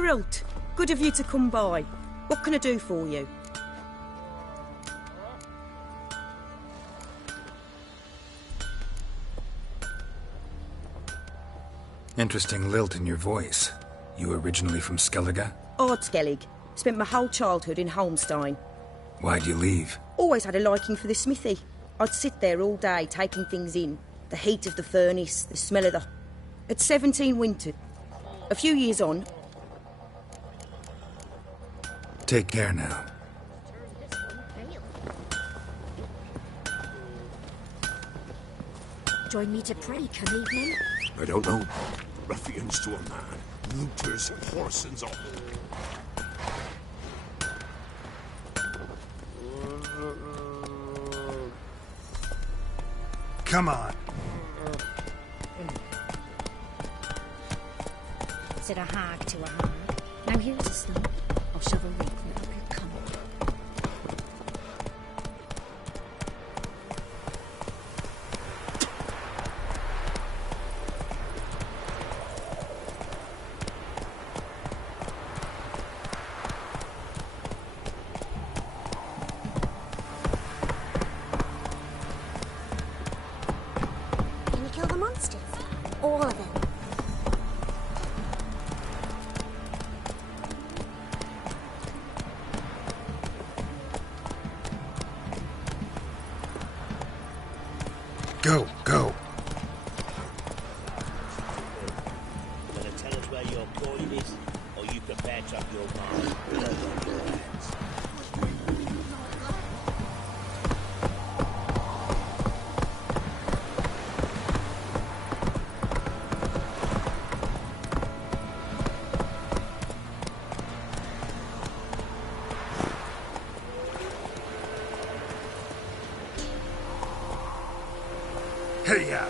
Geralt, good of you to come by. What can I do for you? Interesting lilt in your voice. You originally from Skellige? Ardskellig. Spent my whole childhood in Holmstein. Why'd you leave? Always had a liking for the smithy. I'd sit there all day taking things in. The heat of the furnace, the smell of the... At 17 winter. A few years on... Take care now. Join me to pray, come evening? I don't know. Ruffians to a man. Looters, whoresons, all. Come on. Said a hag to a hag. Now here's a stone. I'll shove a rake right up your cum. Can you kill the monsters? All of them. Go, go. Gonna tell us where your coin is, or you prepare to have your mind blown on your hands. Hey-ya!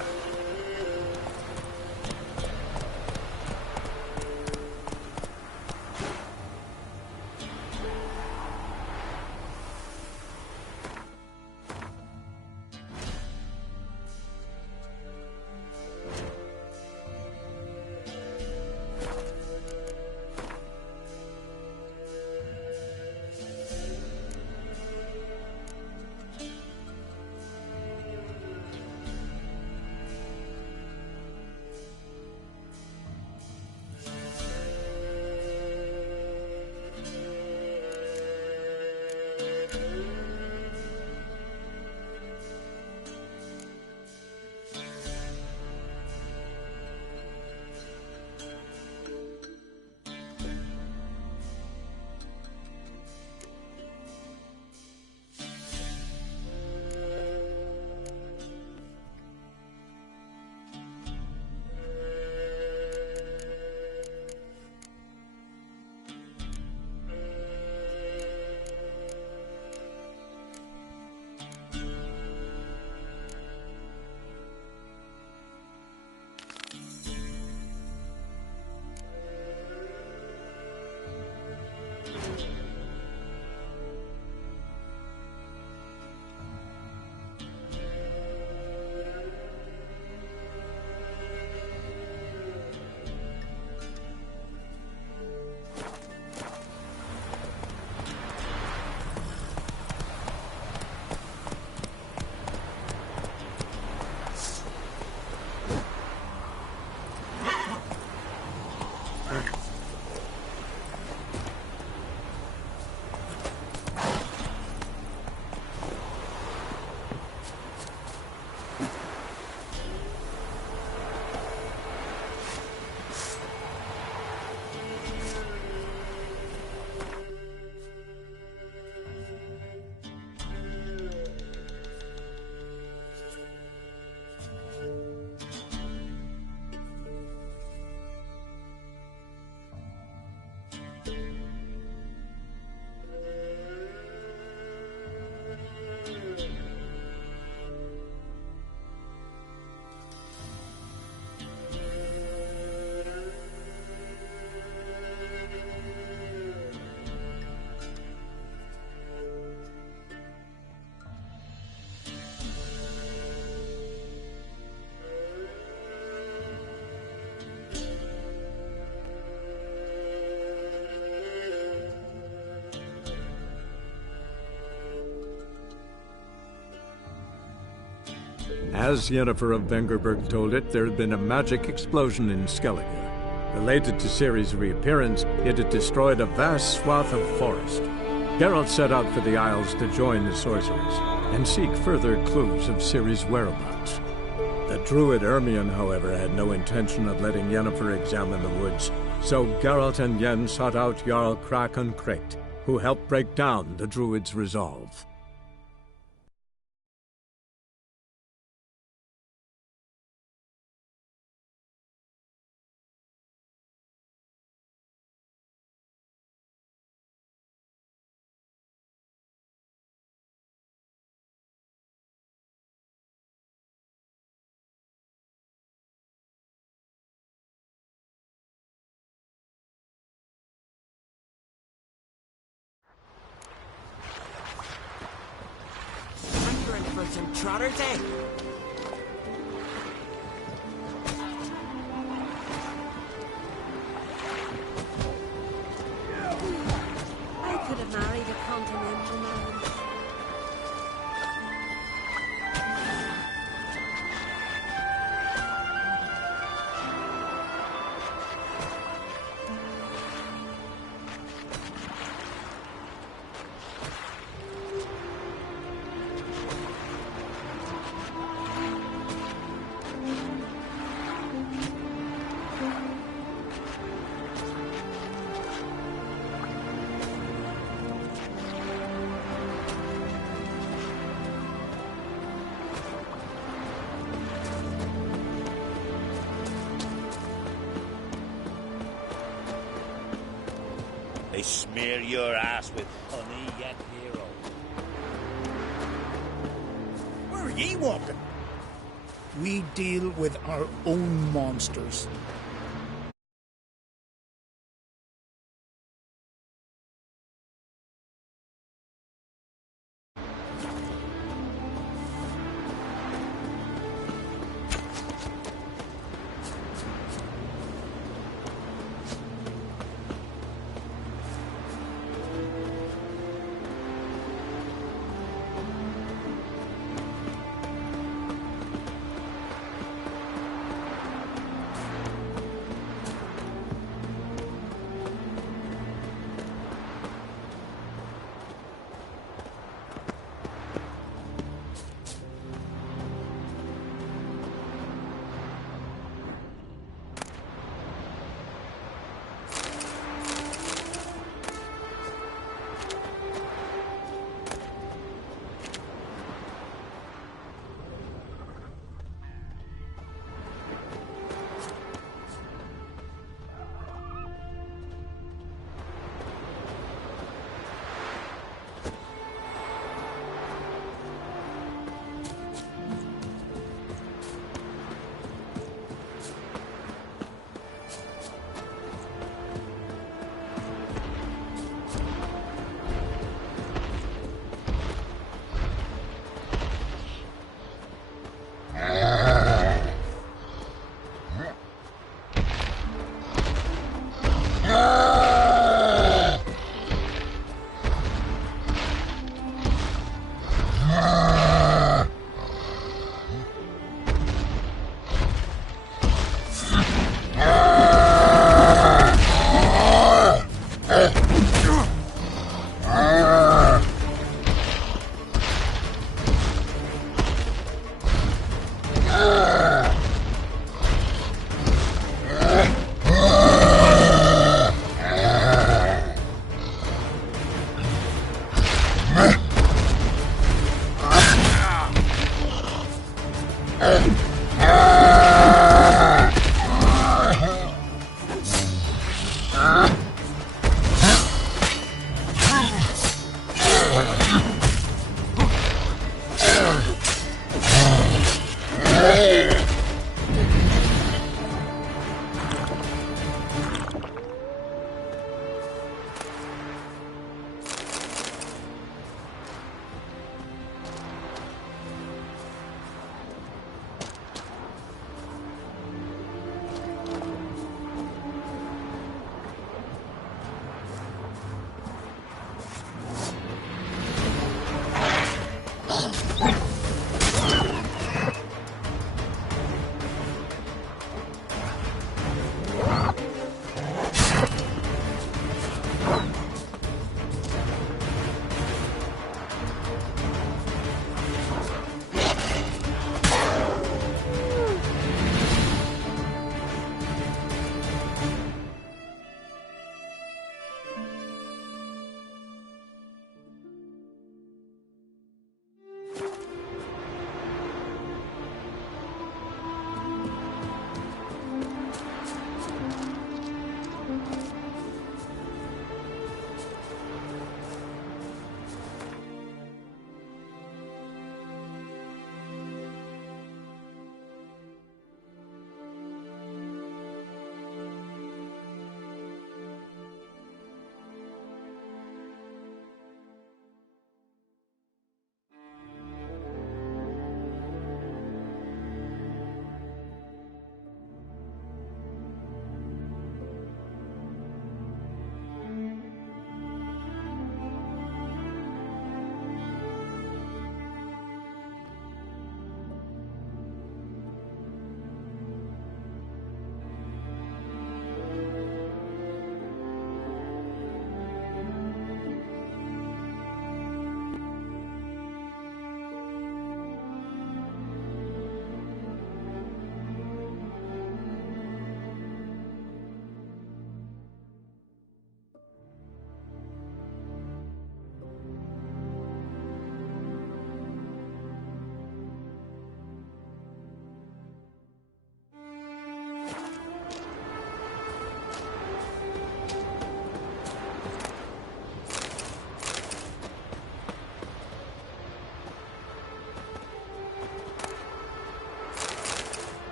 As Yennefer of Vengerberg told it, there had been a magic explosion in Skellige. Related to Ciri's reappearance, it had destroyed a vast swath of forest. Geralt set out for the Isles to join the sorcerers and seek further clues of Ciri's whereabouts. The druid Ermion, however, had no intention of letting Yennefer examine the woods, so Geralt and Yen sought out Jarl Krakon Krekt, who helped break down the druid's resolve. For some trotters, eh? I could have married a continental man. They smear your ass with honey, yet hero. Where are ye walking? We deal with our own monsters.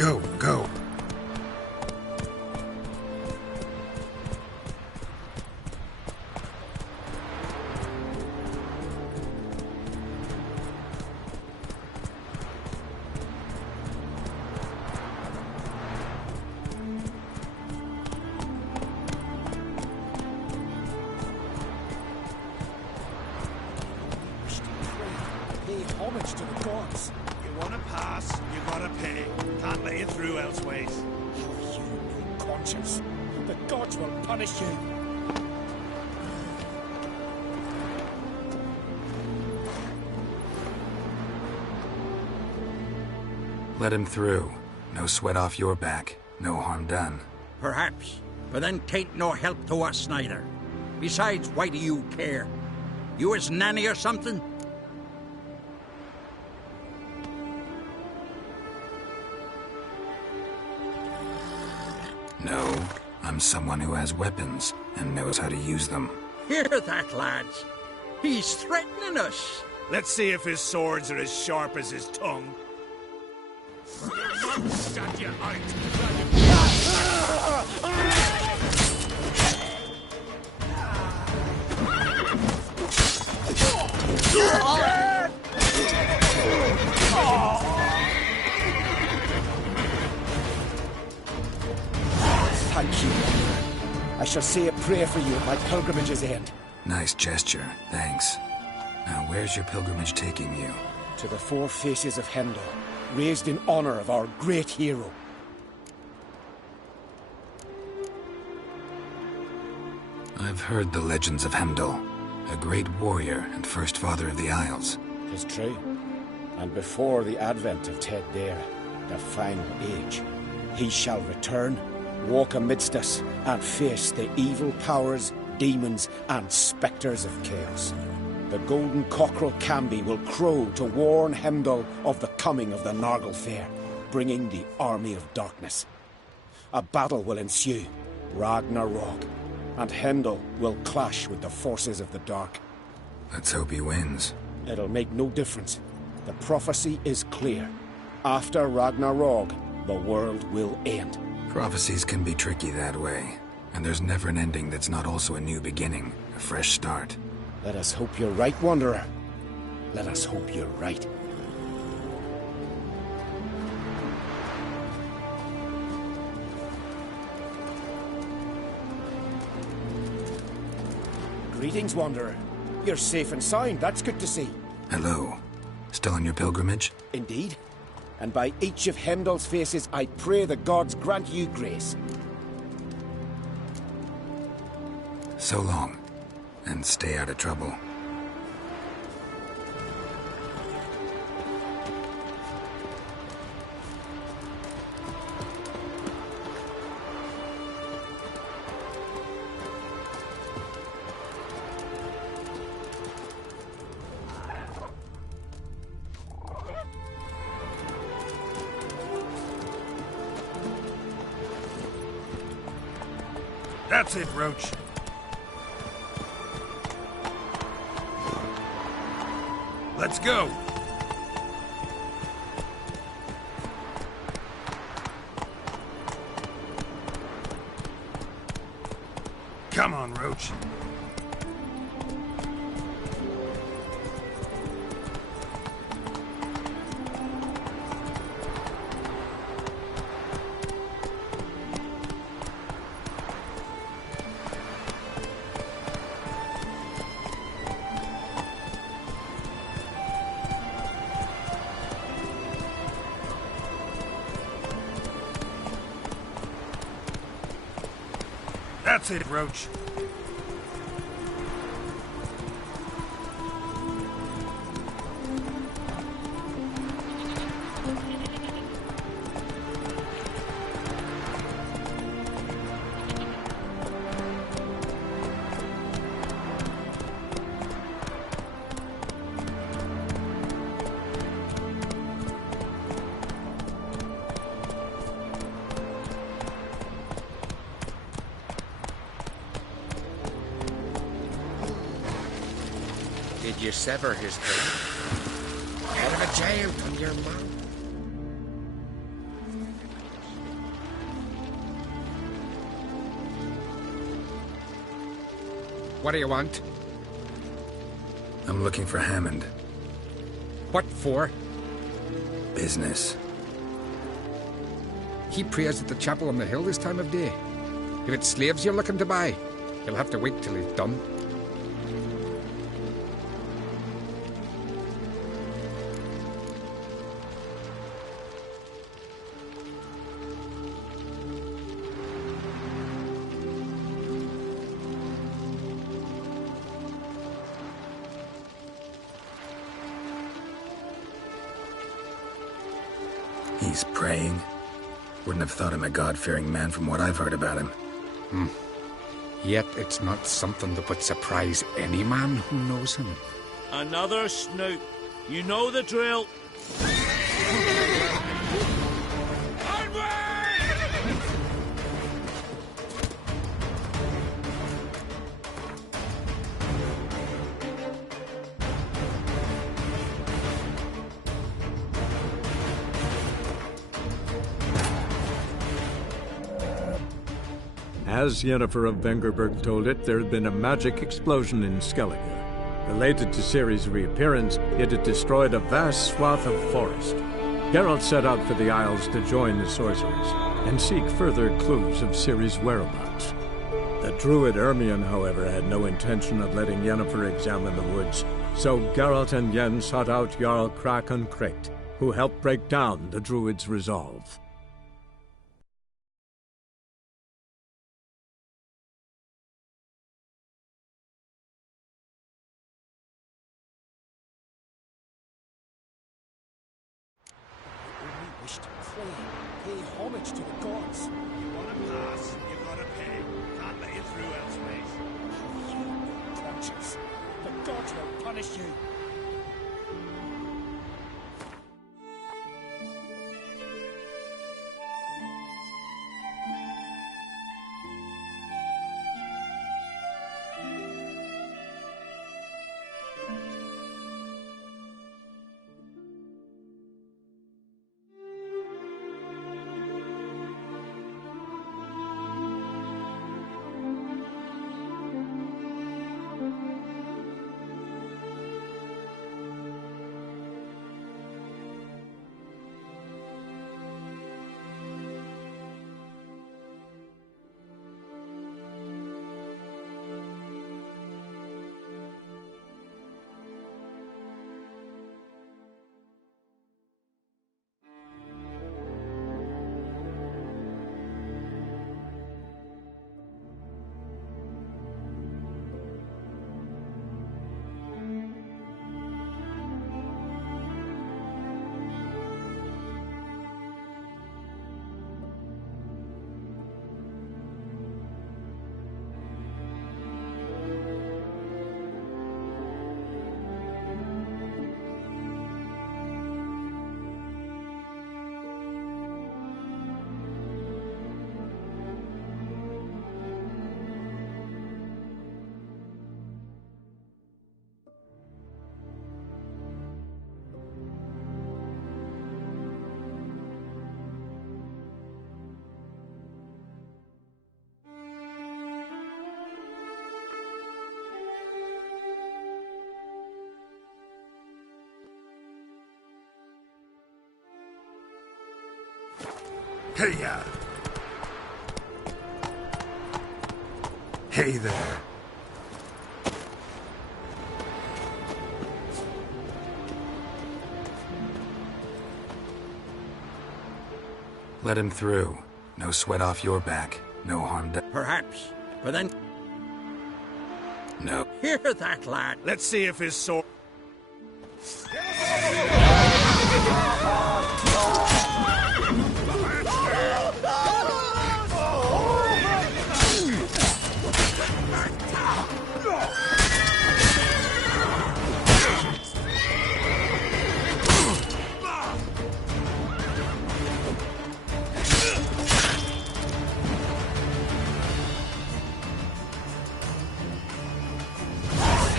Go, go. Pay homage to the gods. You want to pass, you gotta pay. Can't let you through elseways. You good conscience. The gods will punish you. Let him through. No sweat off your back. No harm done. Perhaps, but then tain't no help to us neither. Besides, why do you care? You his nanny or something? No, I'm someone who has weapons and knows how to use them. Hear that, lads? He's threatening us. Let's see if his swords are as sharp as his tongue. Stand you Thank you. I shall say a prayer for you at my pilgrimage's end. Nice gesture, thanks. Now, where's your pilgrimage taking you? To the four faces of Hendel, raised in honor of our great hero. I've heard the legends of Heimdall, a great warrior and first father of the Isles. 'Tis true. And before the advent of Ted Dare, the final age, he shall return, walk amidst us, and face the evil powers, demons, and spectres of chaos. The golden cockerel Camby will crow to warn Heimdall of the coming of the Nargle Fair, bringing the army of darkness. A battle will ensue, Ragnarok, and Heimdall will clash with the forces of the dark. Let's hope he wins. It'll make no difference. The prophecy is clear. After Ragnarok, the world will end. Prophecies can be tricky that way, and there's never an ending that's not also a new beginning, a fresh start. Let us hope you're right, Wanderer. Let us hope you're right. Greetings, Wanderer. You're safe and sound, that's good to see. Hello. Still on your pilgrimage? Indeed. And by each of Heimdall's faces, I pray the gods grant you grace. So long, and stay out of trouble. That's it, Roach. Let's go. Come on, Roach. That's it, Roach. Did you sever his throat? Out of a jail from your mouth. What do you want? I'm looking for Hammond. What for? Business. He prays at the chapel on the hill this time of day. If it's slaves you're looking to buy, you'll have to wait till he's done. He's praying? Wouldn't have thought him a God-fearing man from what I've heard about him. Yet it's not something that would surprise any man who knows him. Another snoop. You know the drill. As Yennefer of Vengerberg told it, there had been a magic explosion in Skellige. Related to Ciri's reappearance, it had destroyed a vast swath of forest. Geralt set out for the Isles to join the sorcerers and seek further clues of Ciri's whereabouts. The druid Ermion, however, had no intention of letting Yennefer examine the woods, so Geralt and Yen sought out Jarl Krakon Krekt, who helped break down the druid's resolve. Pay homage to the gods. You want to pass, you gotta pay. Can't let you through elsewise. You conscience. The gods will punish you. Hey-ya! Hey there. Let him through. No sweat off your back. No harm done. Perhaps. But then... No. Hear that, lad? Let's see if his sword...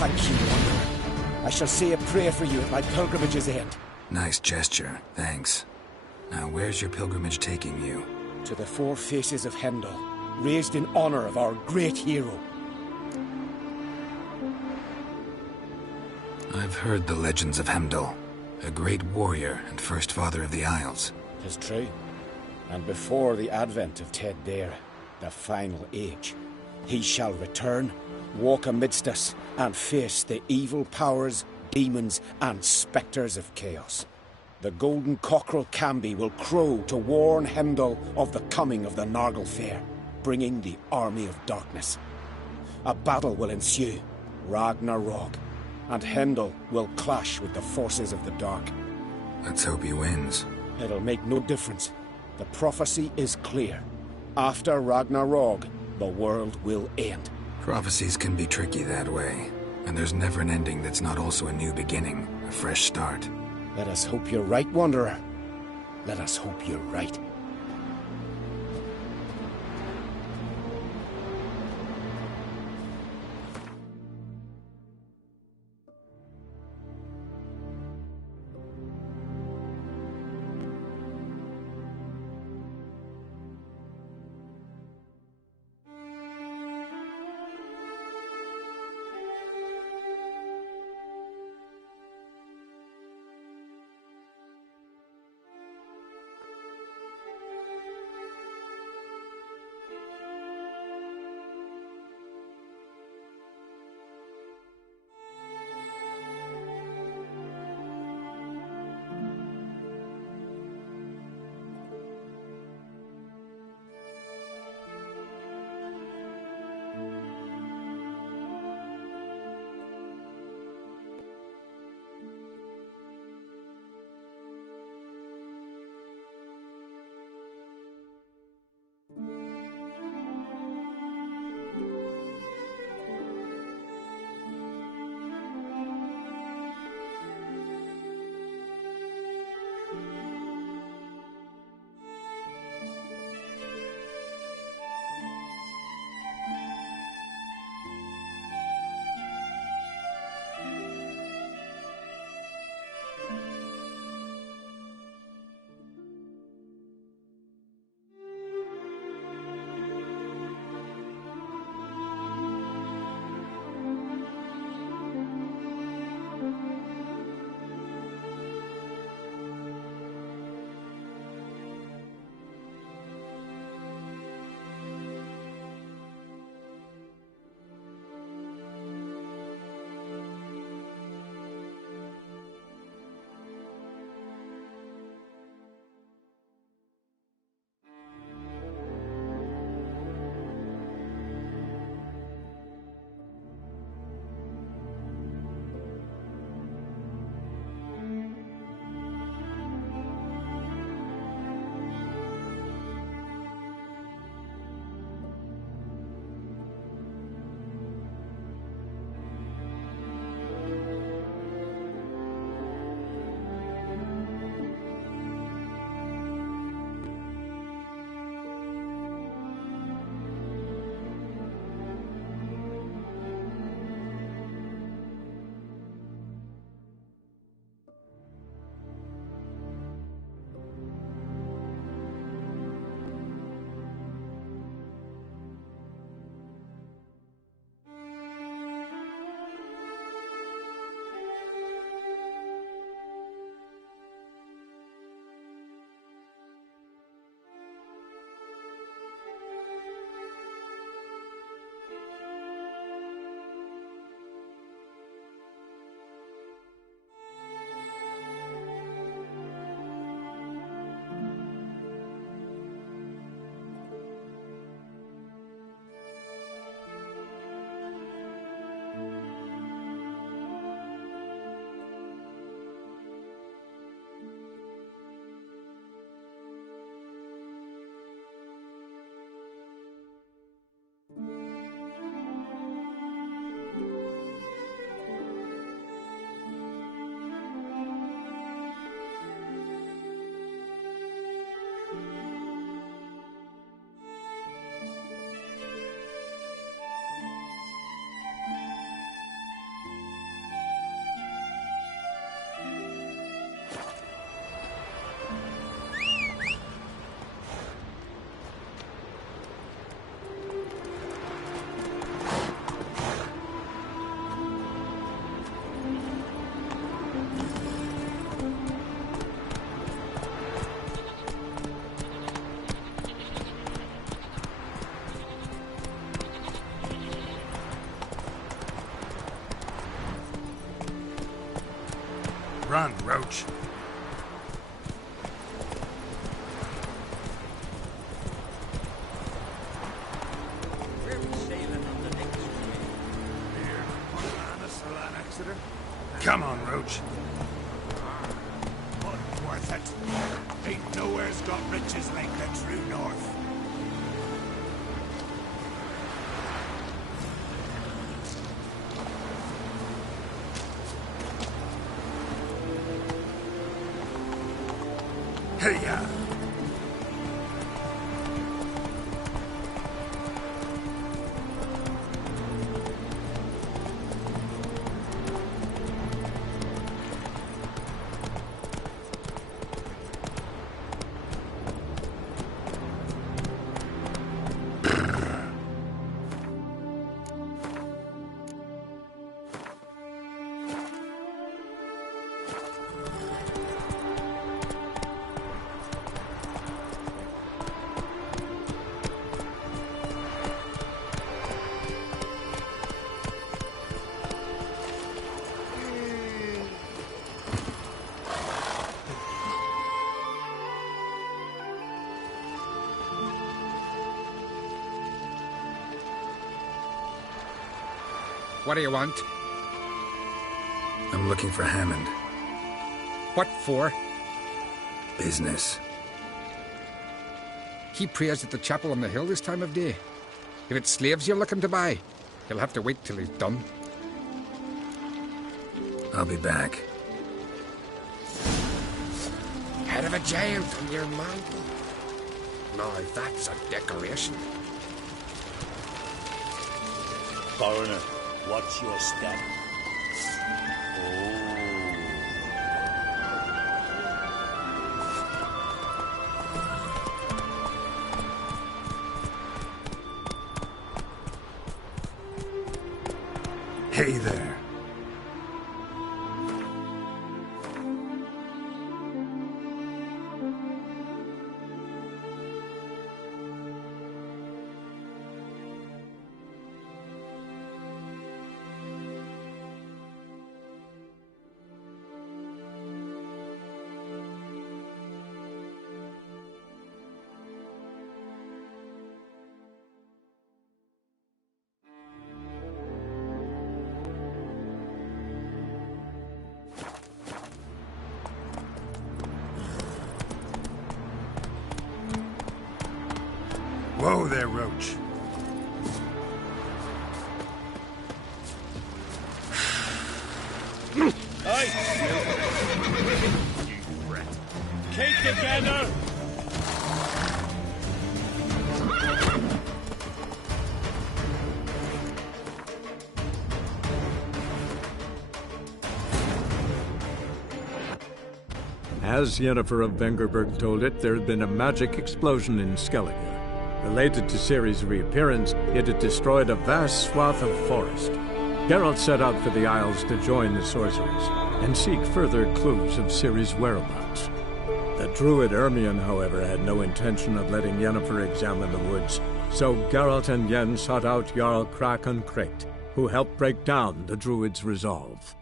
Thank you, Wanderer. I shall say a prayer for you at my pilgrimage's end. Nice gesture. Thanks. Now, where's your pilgrimage taking you? To the four faces of Hendel, raised in honor of our great hero. I've heard the legends of Heimdall, a great warrior and first father of the Isles. 'Tis true. And before the advent of Ted Dare, the final age, he shall return, walk amidst us, and face the evil powers, demons, and spectres of chaos. The golden cockerel Camby will crow to warn Heimdall of the coming of the Nargle Fair, bringing the army of darkness. A battle will ensue, Ragnarok, and Heimdall will clash with the forces of the dark. Let's hope he wins. It'll make no difference. The prophecy is clear. After Ragnarok, the world will end. Prophecies can be tricky that way, and there's never an ending that's not also a new beginning, a fresh start. Let us hope you're right, Wanderer. Let us hope you're right. Run, Roach. Where we sailing on the next Exeter? Come on, Roach. Wasn't worth it. Ain't nowhere's got riches like the true north. Hey, ya. What do you want? I'm looking for Hammond. What for? Business. He prays at the chapel on the hill this time of day. If it's slaves you're looking to buy, you'll have to wait till he's done. I'll be back. Head of a giant on your mantle. Now that's a decoration. Foreigner, watch your step. Hey there. Whoa there, Roach. Keep together! As Yennefer of Vengerberg told it, there had been a magic explosion in Skellige. Related to Ciri's reappearance, it had destroyed a vast swath of forest. Geralt set out for the Isles to join the sorcerers and seek further clues of Ciri's whereabouts. The druid Ermion, however, had no intention of letting Yennefer examine the woods, so Geralt and Yen sought out Jarl Krakon Kricht, who helped break down the druid's resolve.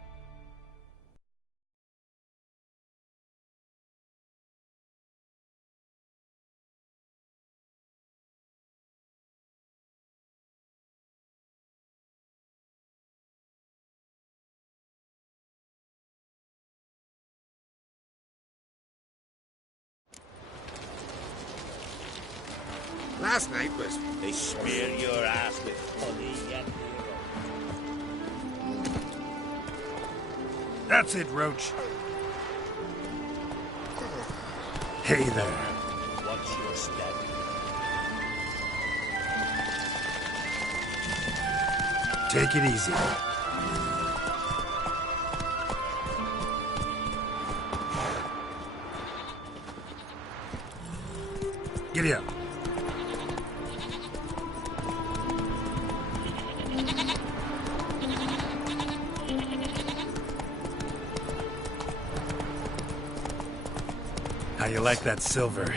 Last night was... They smear your ass with honey and That's it, Roach. Hey there. watch your step. Take it easy. Giddy up. How you like that silver?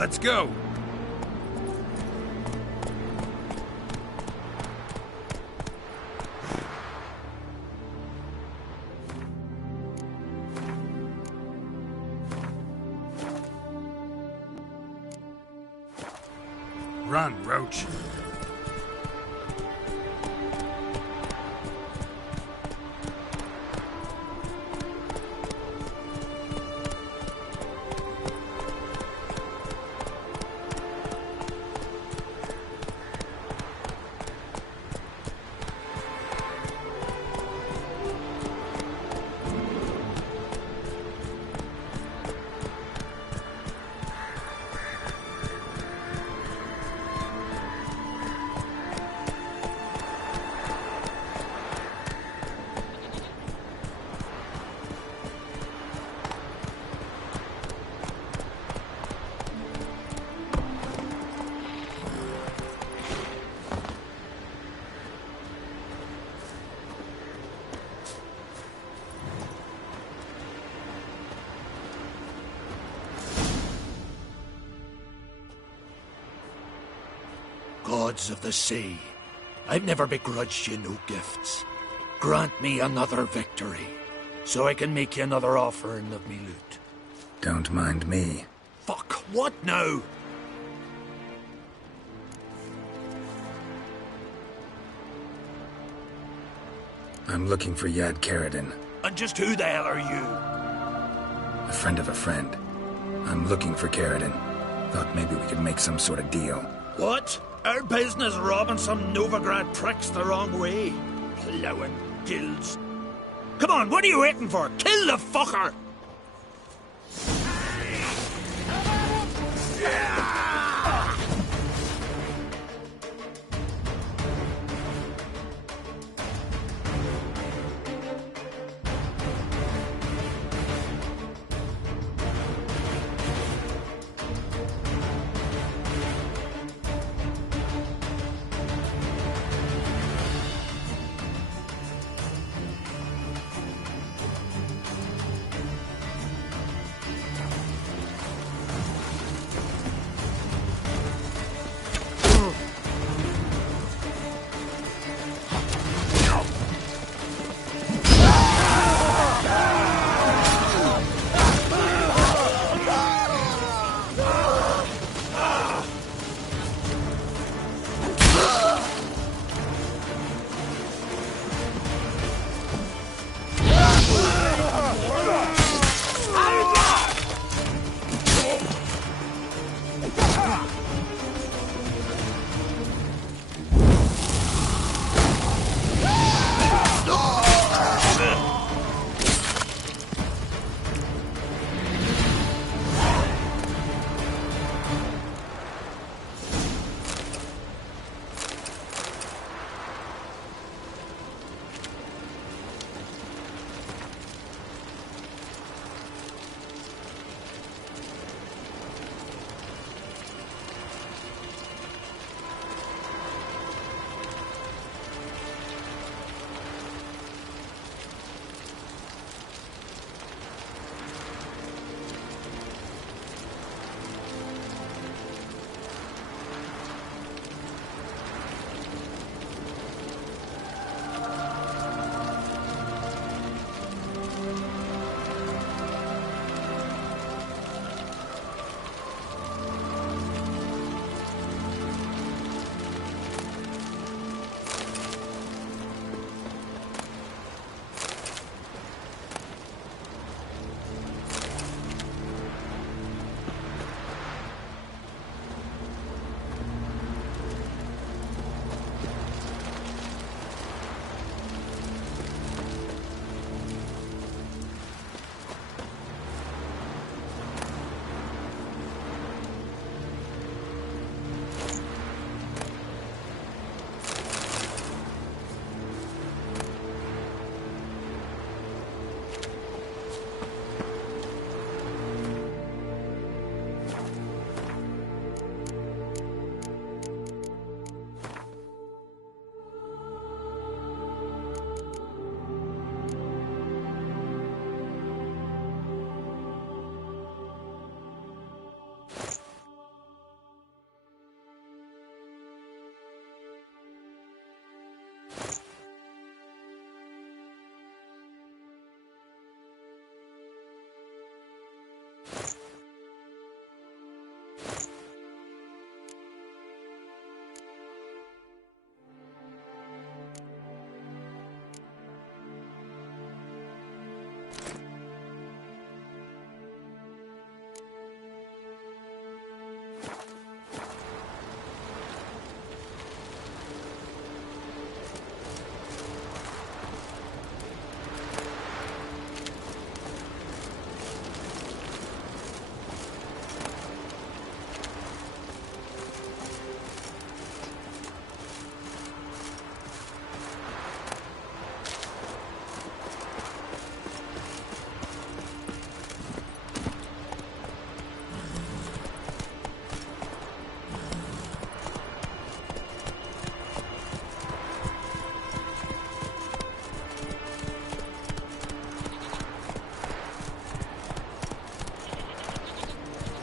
Let's go. Run, Roach. Gods of the sea, I've never begrudged you no gifts. Grant me another victory, so I can make you another offering of me loot. Don't mind me. Fuck, what now? I'm looking for Yad Karadin, And just who the hell are you? a friend of a friend. I'm looking for Karadin. Thought maybe we could make some sort of deal. What? Our business robbing some Novigrad pricks the wrong way? Plowing guilds. Come on, what are you waiting for? Kill the fucker!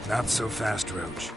Not so fast, Roach.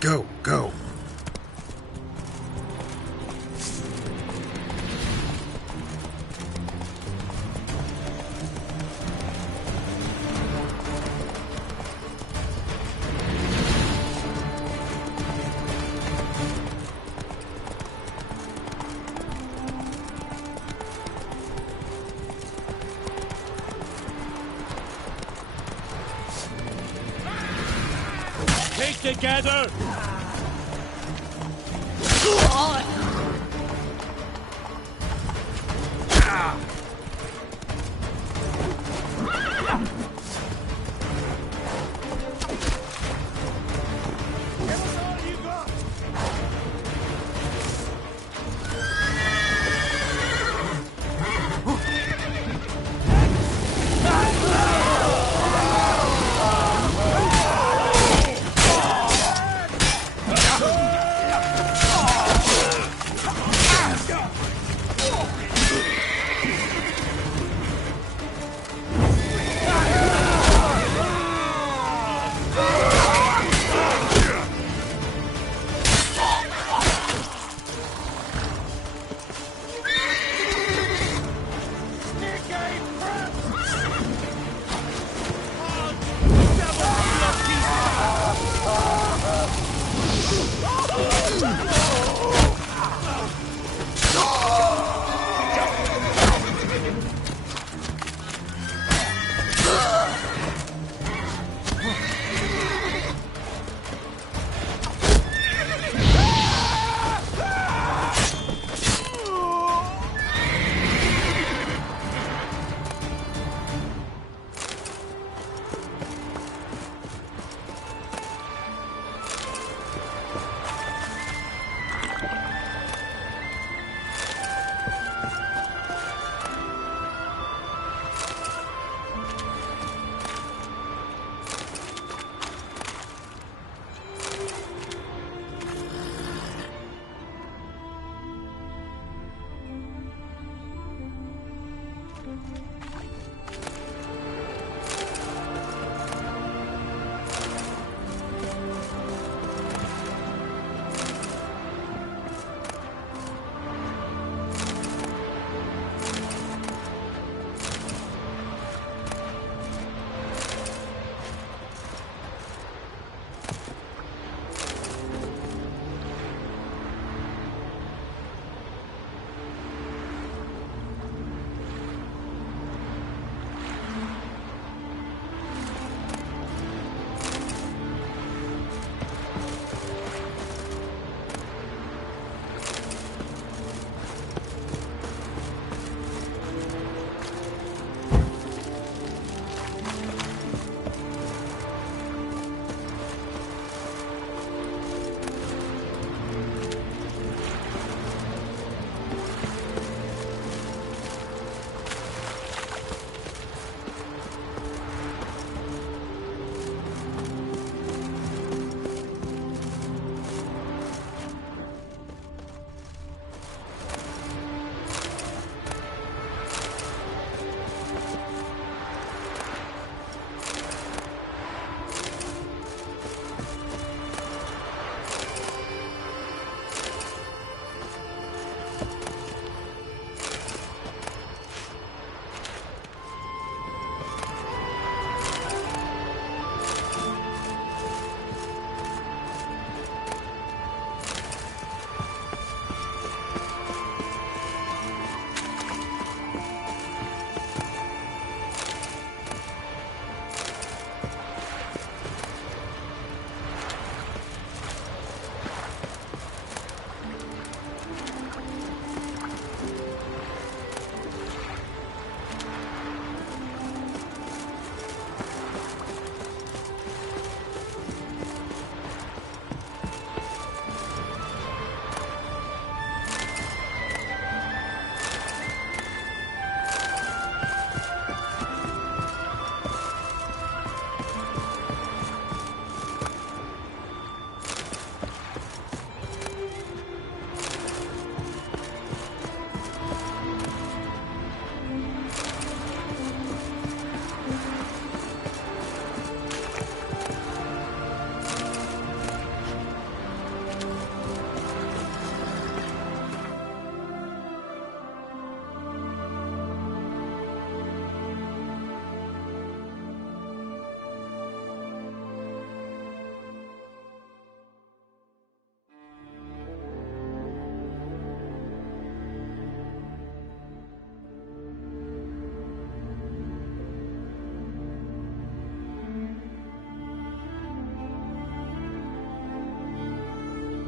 Go, go. Take together!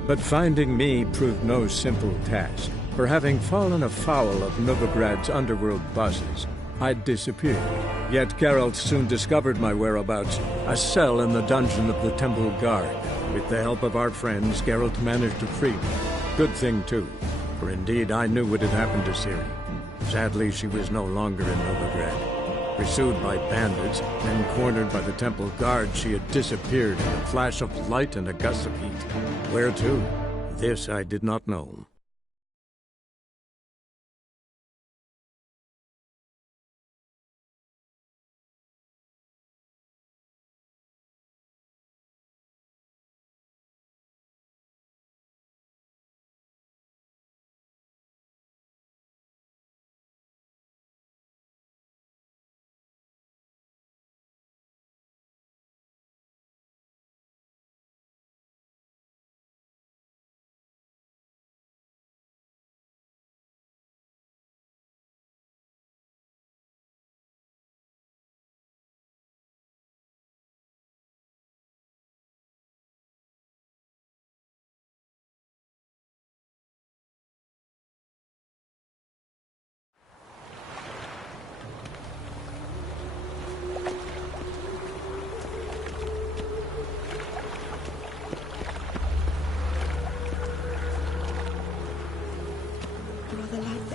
But finding me proved no simple task, for having fallen afoul of Novigrad's underworld bosses, I'd disappeared. Yet Geralt soon discovered my whereabouts, a cell in the dungeon of the Temple Guard. With the help of our friends, Geralt managed to free me. Good thing, too, for indeed I knew what had happened to Ciri. Sadly, she was no longer in Novigrad. Pursued by bandits, then cornered by the Temple Guard, she had disappeared in a flash of light and a gust of heat. Where to? This I did not know.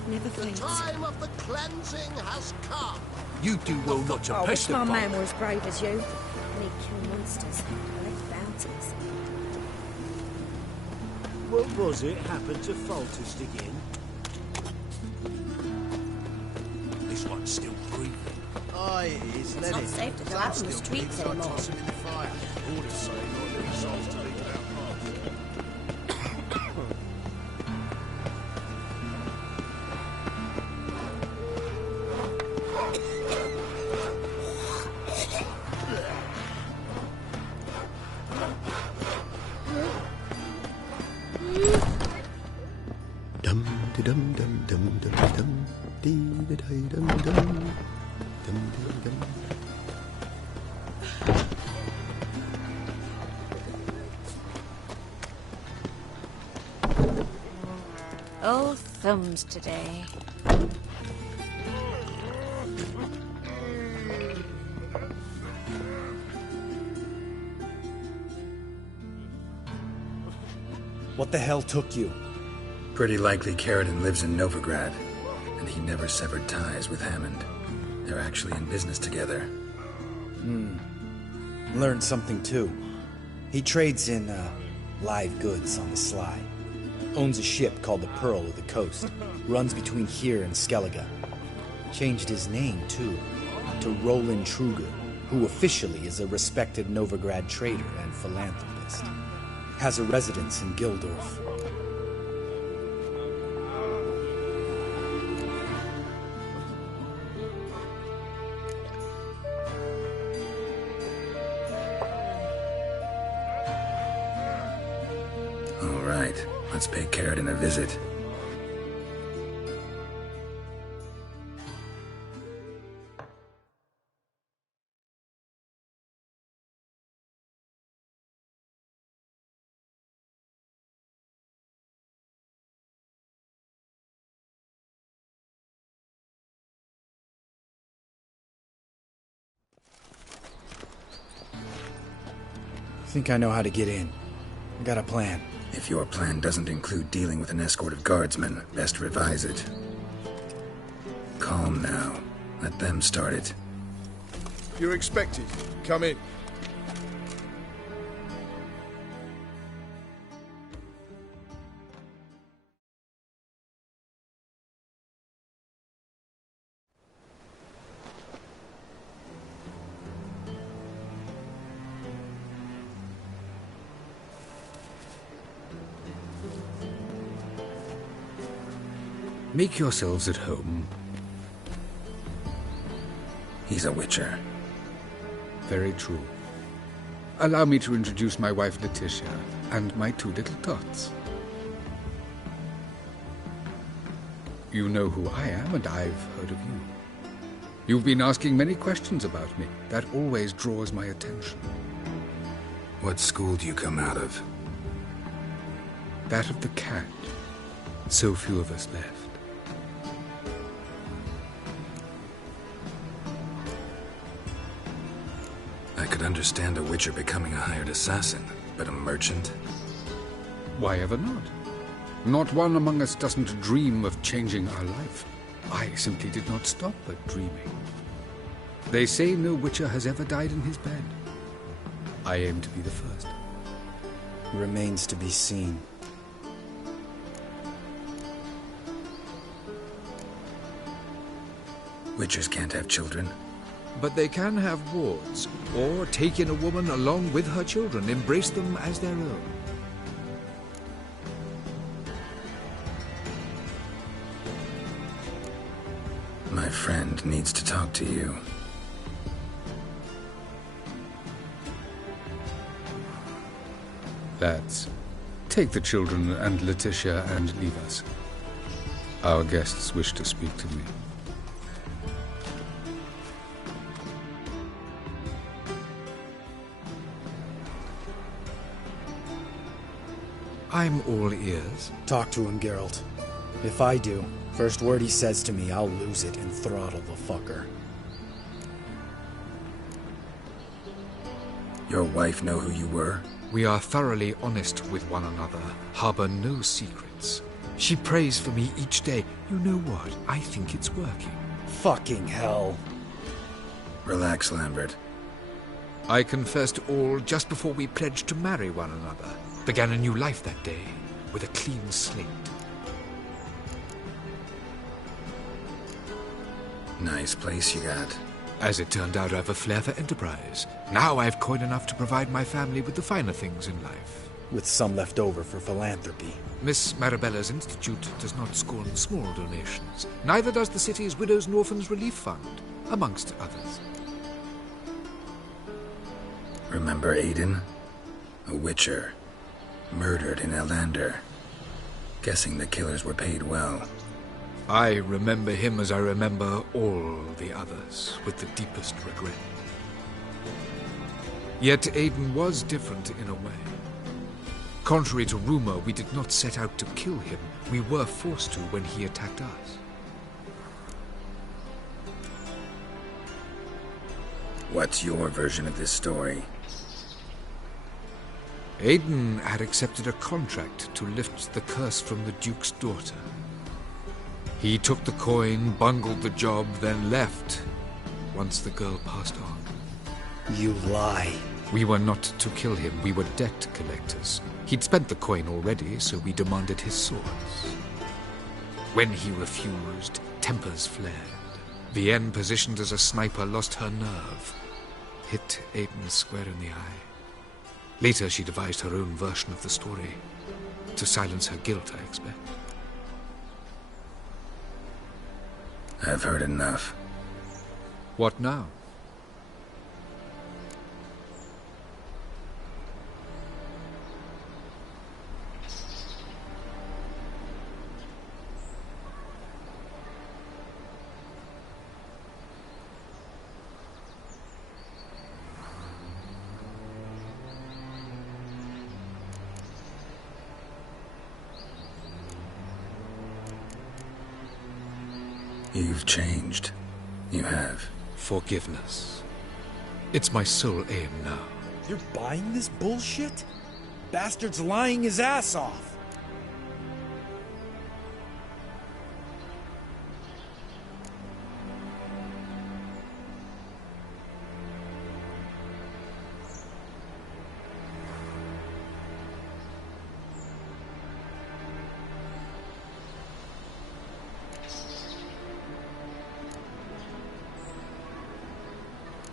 The time of the cleansing has come. You do well not to I wish pester my folk. man were as brave as you. They kill monsters, collect bounties. What was it happened to Foltest again? This one's still breathing. Aye, it is. It's not safe to go out on the streets anymore. Toss him in the fire. Orders say not any souls to leave without pass. Dum de dum dum dum dum dum dee da dum dum dum dum dum. Oh, thumbs today. What the hell took you? Pretty likely Carradine lives in Novigrad, and he never severed ties with Hammond. They're actually in business together. Learned something too. He trades in live goods on the sly. Owns a ship called the Pearl of the Coast. Runs between here and Skellige. Changed his name too, to Roland Truger, who officially is a respected Novigrad trader and philanthropist. Has a residence in Gildorf. All right, let's pay Carradine a visit. Think I know how to get in. I got a plan. If your plan doesn't include dealing with an escort of guardsmen, best revise it. Calm now. Let them start it. You're expected. Come in. Make yourselves at home. He's a witcher. Very true. Allow me to introduce my wife Letitia and my two little tots. You know who I am, and I've heard of you. You've been asking many questions about me. That always draws my attention. What school do you come out of? that of the cat. So few of us left. I could understand a witcher becoming a hired assassin, but a merchant? Why ever not? Not one among us doesn't dream of changing our life. I simply did not stop at dreaming. They say no witcher has ever died in his bed. I aim to be the first. Remains to be seen. Witchers can't have children. But they can have wards, or take in a woman along with her children, embrace them as their own. My friend needs to talk to you. Lads, take the children and Letitia and leave us. Our guests wish to speak to me. I'm all ears. Talk to him, Geralt. If I do, first word he says to me, I'll lose it and throttle the fucker. Your wife know who you were? We are thoroughly honest with one another, harbor no secrets. She prays for me each day. You know what? I think it's working. Fucking hell. Relax, Lambert. I confessed all just before we pledged to marry one another. Began a new life that day, with a clean slate. Nice place you got. As it turned out, I have a flair for enterprise. Now I have coin enough to provide my family with the finer things in life. With some left over for philanthropy. Miss Marabella's institute does not scorn small donations. Neither does the city's Widows and Orphans Relief Fund, amongst others. Remember Aiden? A witcher. Murdered in Elander. Guessing the killers were paid well. I remember him as I remember all the others, with the deepest regret. Yet Aiden was different in a way. Contrary to rumor, we did not set out to kill him. We were forced to when he attacked us. What's your version of this story? Aiden had accepted a contract to lift the curse from the Duke's daughter. He took the coin, bungled the job, then left, once the girl passed on. You lie. We were not to kill him, we were debt collectors. He'd spent the coin already, so we demanded his swords. When he refused, tempers flared. Vienne, positioned as a sniper, lost her nerve. Hit Aiden square in the eye. Later, she devised her own version of the story. To silence her guilt, I expect. I've heard enough. What now? You've changed. You have. Forgiveness. It's my sole aim now. You're buying this bullshit? Bastard's lying his ass off.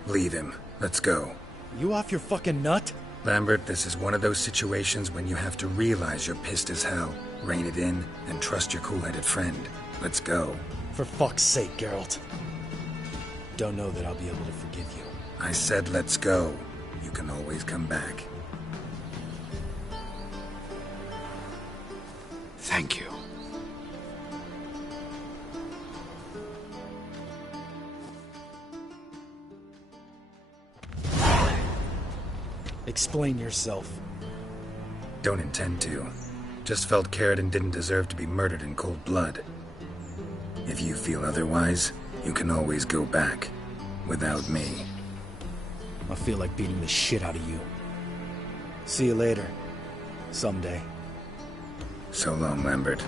Leave him. Let's go. You off your fucking nut? Lambert, this is one of those situations when you have to realize you're pissed as hell, rein it in, and trust your cool-headed friend. Let's go. For fuck's sake, Geralt. Don't know that I'll be able to forgive you. I said let's go. You can always come back. Thank you. Explain yourself. Don't intend to. Just felt Carradine didn't deserve to be murdered in cold blood. If you feel otherwise, you can always go back. Without me. I feel like beating the shit out of you. See you later. Someday. So long, Lambert.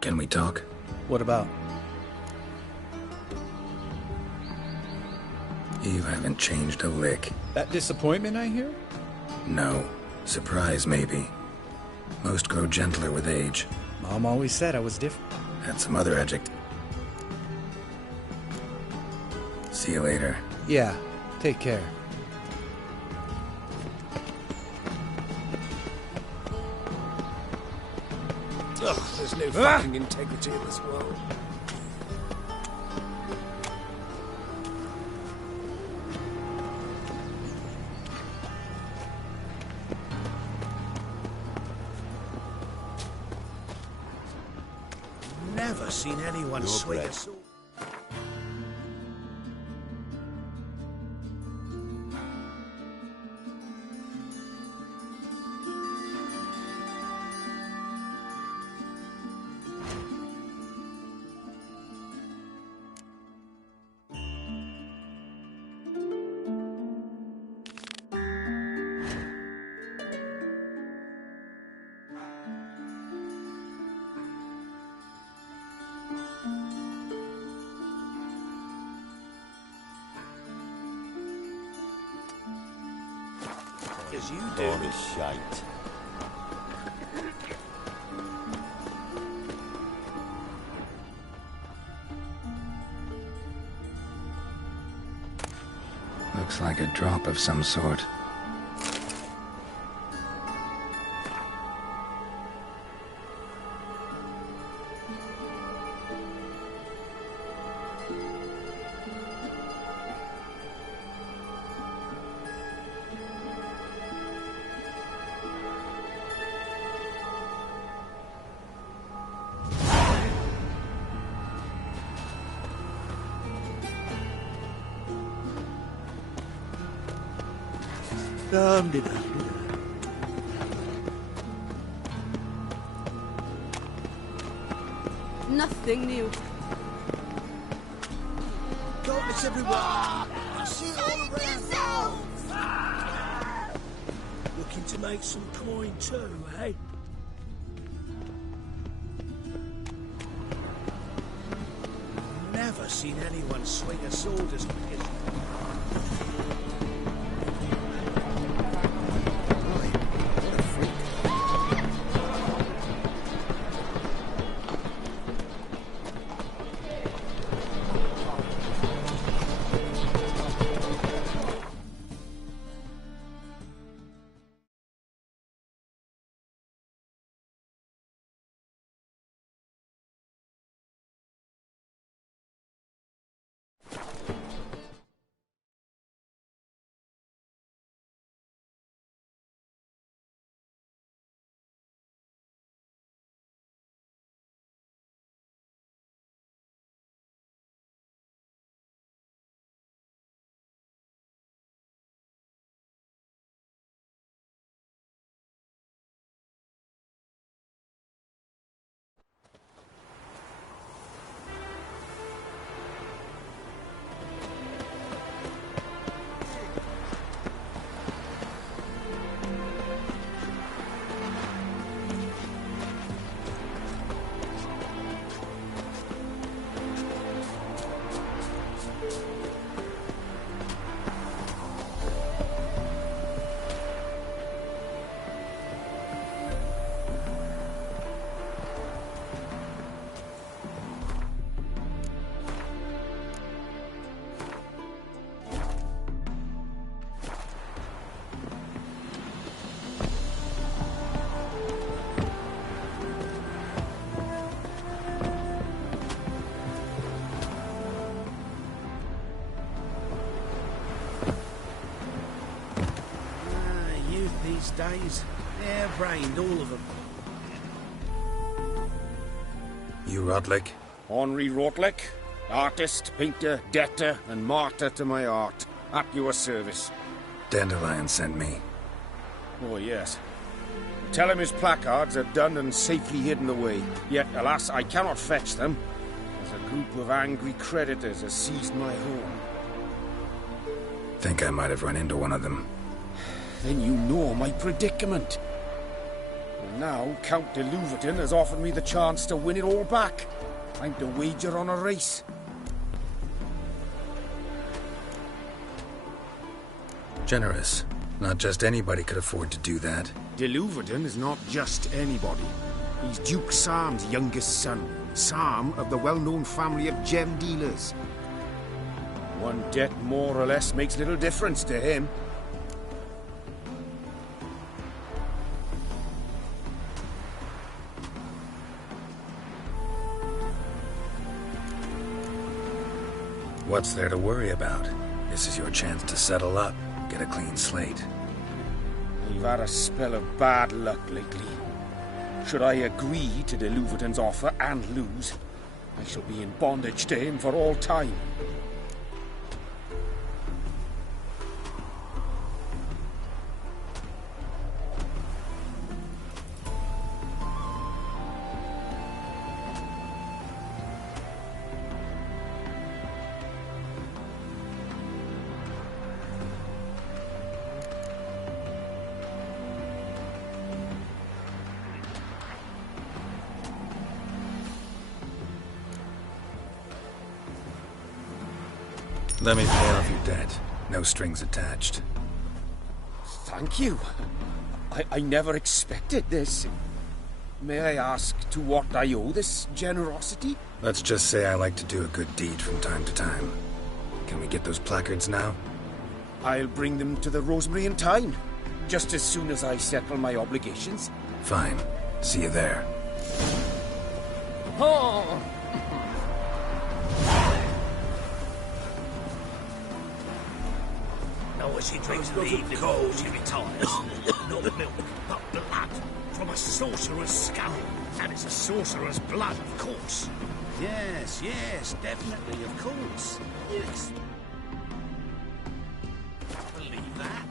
Can we talk? What about? You haven't changed a lick. That disappointment I hear? No. Surprise, maybe. Most grow gentler with age. Mom always said I was different. Had some other adjective. See you later. Yeah, take care. Ugh, there's no fucking integrity in this world. Never seen anyone swing a sword. As you do. All this shite. Looks like a drop of some sort. Nothing new. Darkness everywhere. I see it all around. Looking to make some coin too, eh? Never seen anyone swing a sword as quick as these days. Hair-brained, all of them. You Rodlick? Henri Rotlick, artist, painter, debtor, and martyr to my art. At your service. Dandelion sent me. Oh, yes. Tell him his placards are done and safely hidden away. Yet, alas, I cannot fetch them, as a group of angry creditors has seized my home. Think I might have run into one of them. Then you know my predicament. And now, Count de Louverton has offered me the chance to win it all back. I'm to wager on a race. Generous. Not just anybody could afford to do that. De Louverton is not just anybody. He's Duke Sam's youngest son. Sam of the well-known family of gem dealers. One debt more or less makes little difference to him. What's there to worry about? This is your chance to settle up. Get a clean slate. You've had a spell of bad luck lately. Should I agree to de Louverton's offer and lose, I shall be in bondage to him for all time. Let me pay off your debt. No strings attached. Thank you. I never expected this. May I ask to what I owe this generosity? Let's just say I like to do a good deed from time to time. Can we get those placards now? I'll bring them to the Rosemary in time. Just as soon as I settle my obligations. Fine. See you there. Oh! Now as she drinks in the evening before she retires, not milk, but blood from a sorcerer's skull. And it's a sorcerer's blood, of course. Yes, yes, definitely, of course. Yes. Believe that?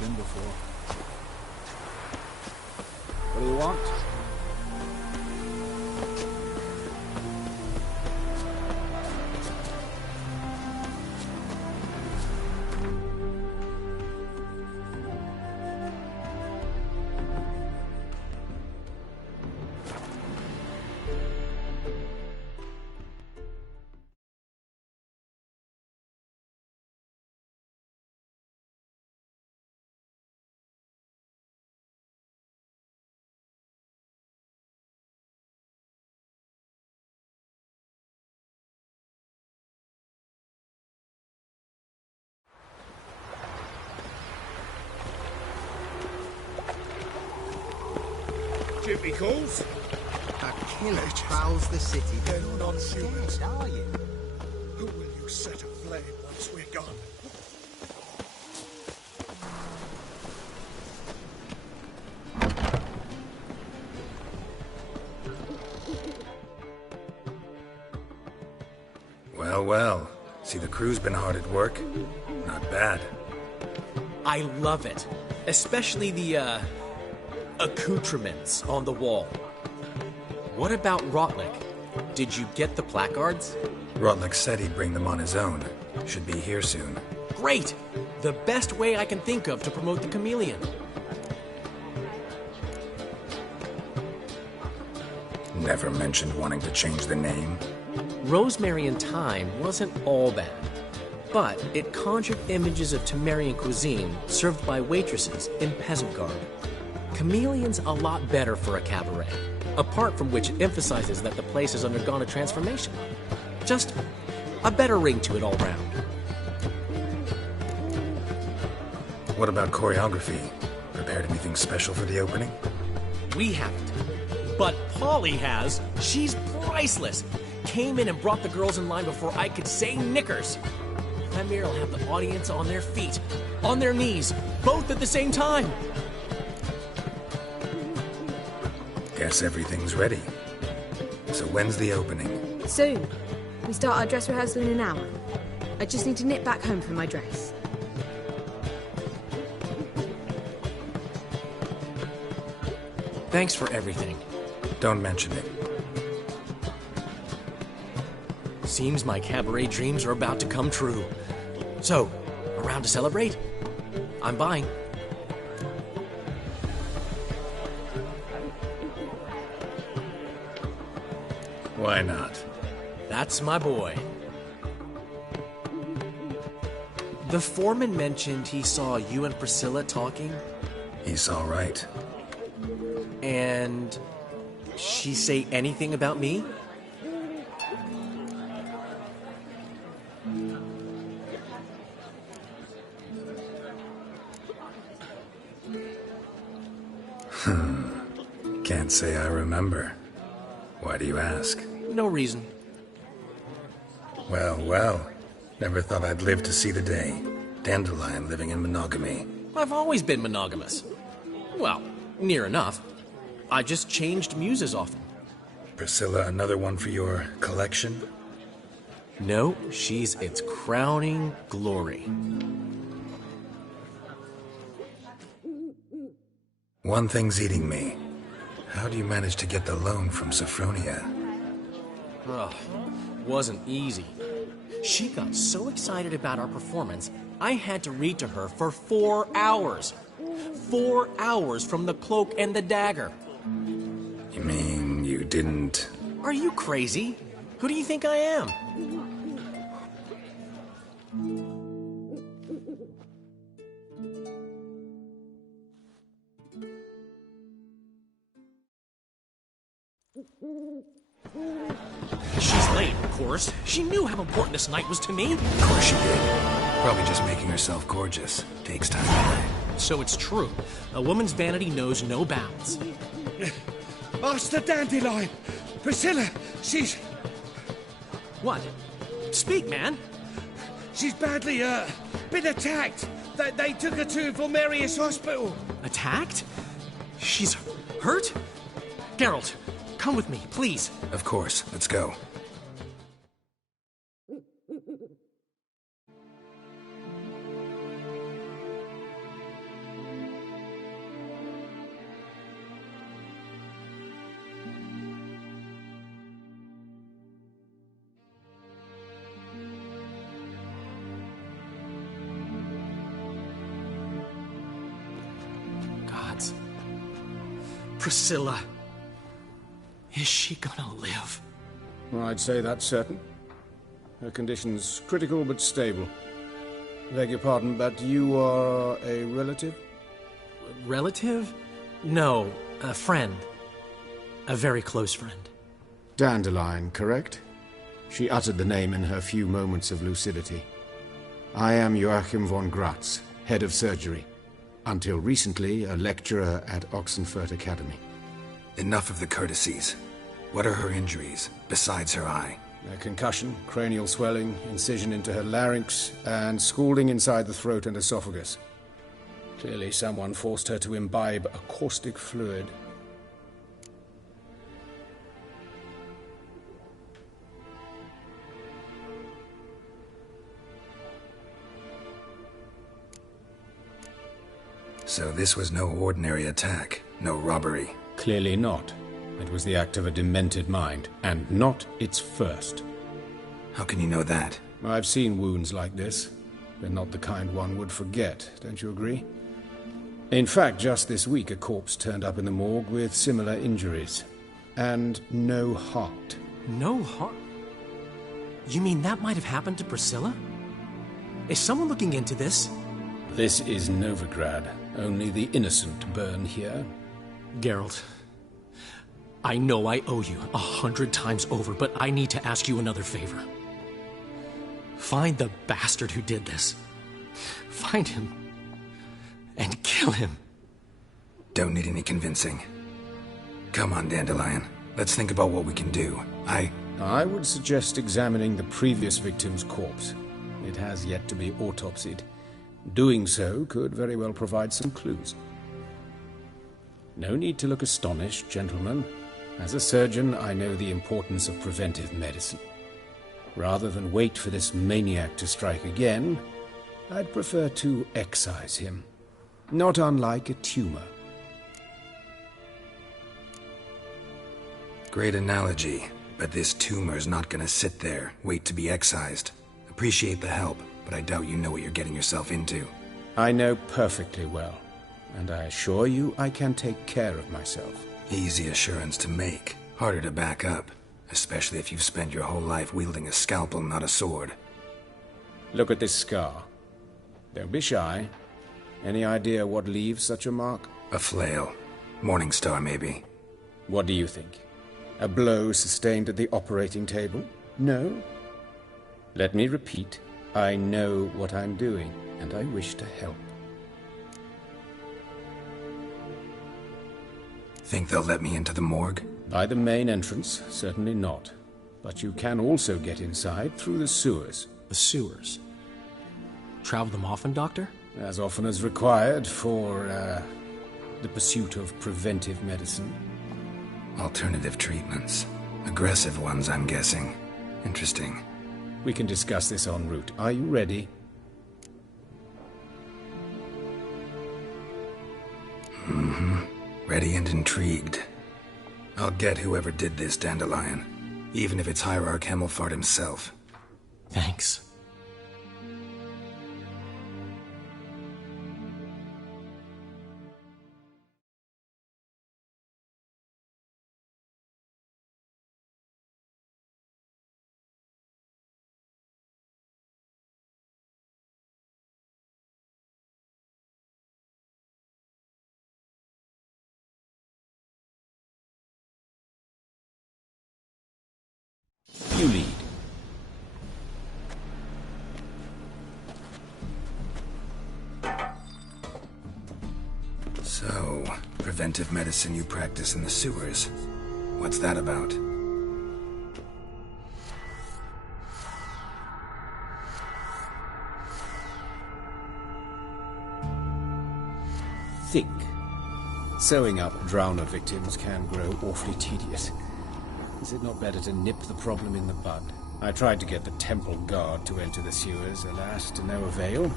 skin before. What do you want? Jimmy calls. A killer prowls the city. You're not scared, are you? Who will you set aflame once we're gone? Well, well. See, the crew's been hard at work. Not bad. I love it. Especially the, accoutrements on the wall. What about Rotlick? Did you get the placards? Rotlick said he'd bring them on his own. Should be here soon. Great! The best way I can think of to promote the chameleon. Never mentioned wanting to change the name. Rosemary and Thyme wasn't all bad, but it conjured images of Temerian cuisine served by waitresses in peasant garb. Chameleon's a lot better for a cabaret, apart from which it emphasizes that the place has undergone a transformation. Just a better ring to it all round. What about choreography? Prepared anything special for the opening? We haven't. But Polly has. She's priceless. Came in and brought the girls in line before I could say knickers. Premier will have the audience on their feet, on their knees, both at the same time. Guess everything's ready. So when's the opening? Soon. We start our dress rehearsal in an hour. I just need to nip back home for my dress. Thanks for everything. Don't mention it. Seems my cabaret dreams are about to come true. So, around to celebrate? I'm buying. Why not? That's my boy. The foreman mentioned he saw you and Priscilla talking. He saw right. And she say anything about me? Can't say I remember. Why do you ask? No reason. Well, well. Never thought I'd live to see the day. Dandelion living in monogamy. I've always been monogamous. Well, near enough. I just changed muses often. Priscilla, another one for your collection? No, she's its crowning glory. One thing's eating me. How do you manage to get the loan from Sophronia? Ugh, wasn't easy. She got so excited about our performance, I had to read to her for 4 hours. 4 hours from the Cloak and the Dagger. You mean you didn't... Are you crazy? Who do you think I am? She's late, of course. She knew how important this night was to me. Of course she did. Probably just making herself gorgeous. Takes time. So it's true. A woman's vanity knows no bounds. Master Dandelion! Priscilla, she's... What? Speak, man. She's badly, been attacked. They took her to Vulmerius Hospital. Attacked? She's hurt? Geralt, come with me, please. Of course. Let's go. Priscilla. Is she gonna live? Well, I'd say that's certain. Her condition's critical but stable. Beg your pardon, but you are a relative? Relative? No, a friend. A very close friend. Dandelion, correct? She uttered the name in her few moments of lucidity. I am Joachim von Gratz, head of surgery. Until recently, a lecturer at Oxenfurt Academy. Enough of the courtesies. What are her injuries, besides her eye? A concussion, cranial swelling, incision into her larynx, and scalding inside the throat and esophagus. Clearly someone forced her to imbibe a caustic fluid. So this was no ordinary attack, no robbery. Clearly not. It was the act of a demented mind, and not its first. How can you know that? I've seen wounds like this. They're not the kind one would forget, don't you agree? In fact, just this week a corpse turned up in the morgue with similar injuries. And no heart. No heart? You mean that might have happened to Priscilla? Is someone looking into this? This is Novigrad. Only the innocent burn here. Geralt, I know I owe you 100 times over, but I need to ask you another favor. Find the bastard who did this. Find him. And kill him. Don't need any convincing. Come on, Dandelion. Let's think about what we can do. I would suggest examining the previous victim's corpse. It has yet to be autopsied. Doing so could very well provide some clues. No need to look astonished, gentlemen. As a surgeon, I know the importance of preventive medicine. Rather than wait for this maniac to strike again, I'd prefer to excise him. Not unlike a tumor. Great analogy, but this tumor's not gonna sit there, wait to be excised. Appreciate the help, but I doubt you know what you're getting yourself into. I know perfectly well, and I assure you I can take care of myself. Easy assurance to make, harder to back up, especially if you've spent your whole life wielding a scalpel, not a sword. Look at this scar. Don't be shy. Any idea what leaves such a mark? A flail. Morning Star, maybe. What do you think? A blow sustained at the operating table? No? Let me repeat. I know what I'm doing, and I wish to help. Think they'll let me into the morgue? By the main entrance, certainly not. But you can also get inside through the sewers. The sewers? Travel them often, Doctor? As often as required for, the pursuit of preventive medicine. Alternative treatments. Aggressive ones, I'm guessing. Interesting. We can discuss this en route. Are you ready? Mm-hmm. Ready and intrigued. I'll get whoever did this, Dandelion. Even if it's Hierarch Hemmelfart himself. Thanks. You lead. So, preventive medicine you practice in the sewers. What's that about? Think. Sewing up drowner victims can grow awfully tedious. Is it not better to nip the problem in the bud? I tried to get the temple guard to enter the sewers, alas, to no avail.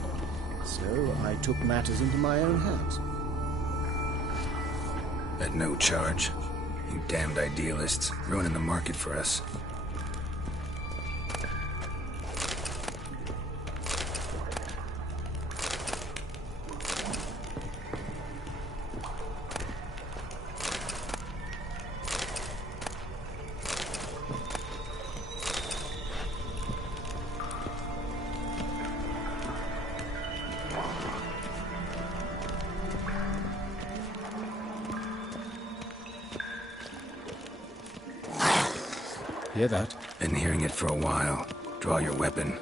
So I took matters into my own hands. At no charge. You damned idealists, ruining the market for us. Hear that? Been hearing it for a while. Draw your weapon.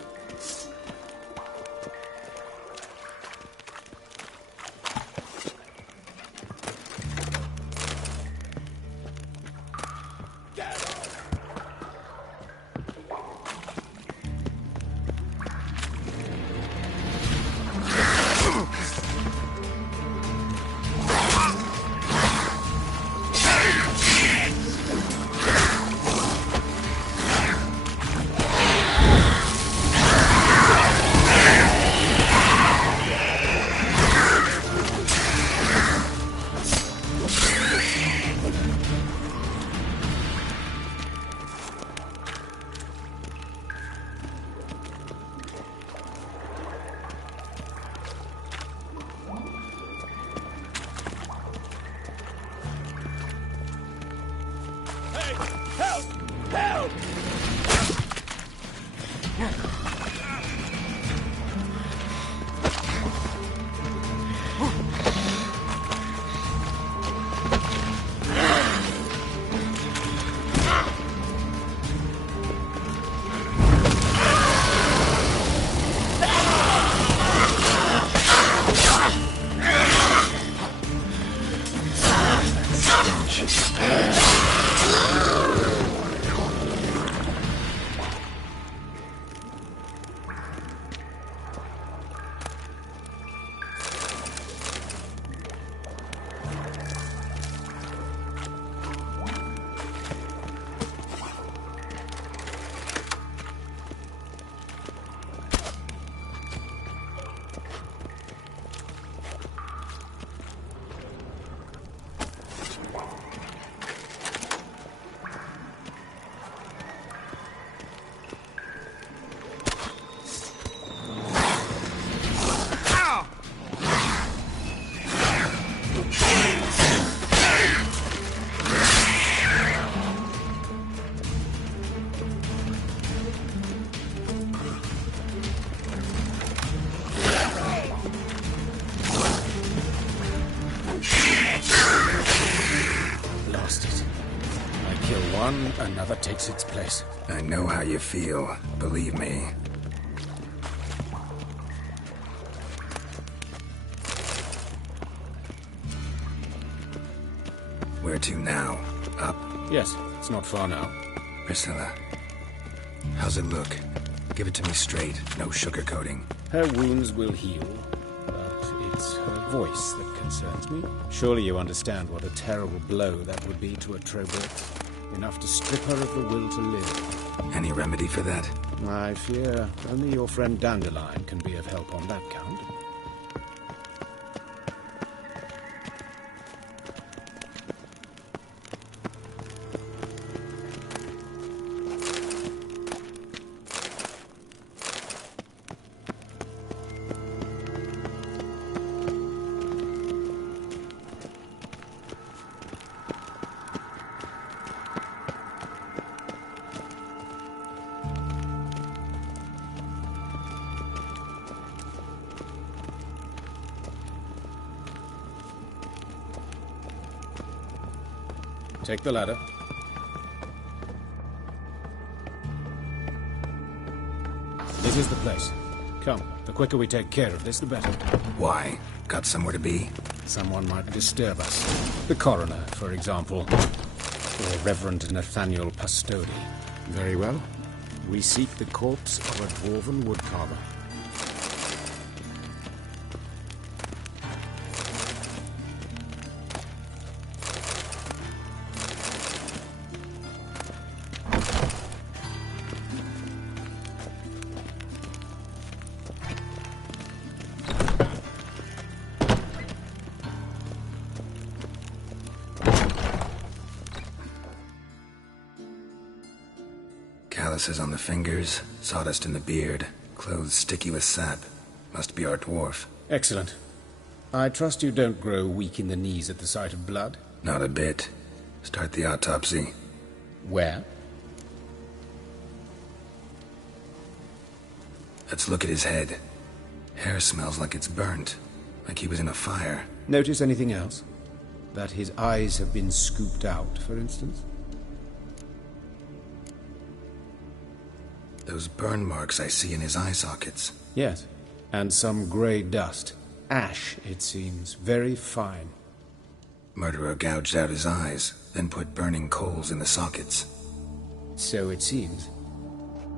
Another takes its place. I know how you feel, believe me. Where to now? Up? Yes, it's not far now. Priscilla, how's it look? Give it to me straight, no sugarcoating. Her wounds will heal, but it's her voice that concerns me. Surely you understand what a terrible blow that would be to a Trobert. Enough to strip her of the will to live. Any remedy for that? I fear only your friend Dandelion can be of help on that count. Take the ladder. This is the place. Come, the quicker we take care of this, the better. Why? Got somewhere to be? Someone might disturb us. The coroner, for example. Or Reverend Nathaniel Pastodi. Very well. We seek the corpse of a dwarven woodcarver. Calluses on the fingers, sawdust in the beard, clothes sticky with sap. Must be our dwarf. Excellent. I trust you don't grow weak in the knees at the sight of blood? Not a bit. Start the autopsy. Where? Let's look at his head. Hair smells like it's burnt, like he was in a fire. Notice anything else? That his eyes have been scooped out, for instance? Those burn marks I see in his eye sockets. Yes, and some grey dust. Ash, it seems. Very fine. Murderer gouged out his eyes, then put burning coals in the sockets. So it seems.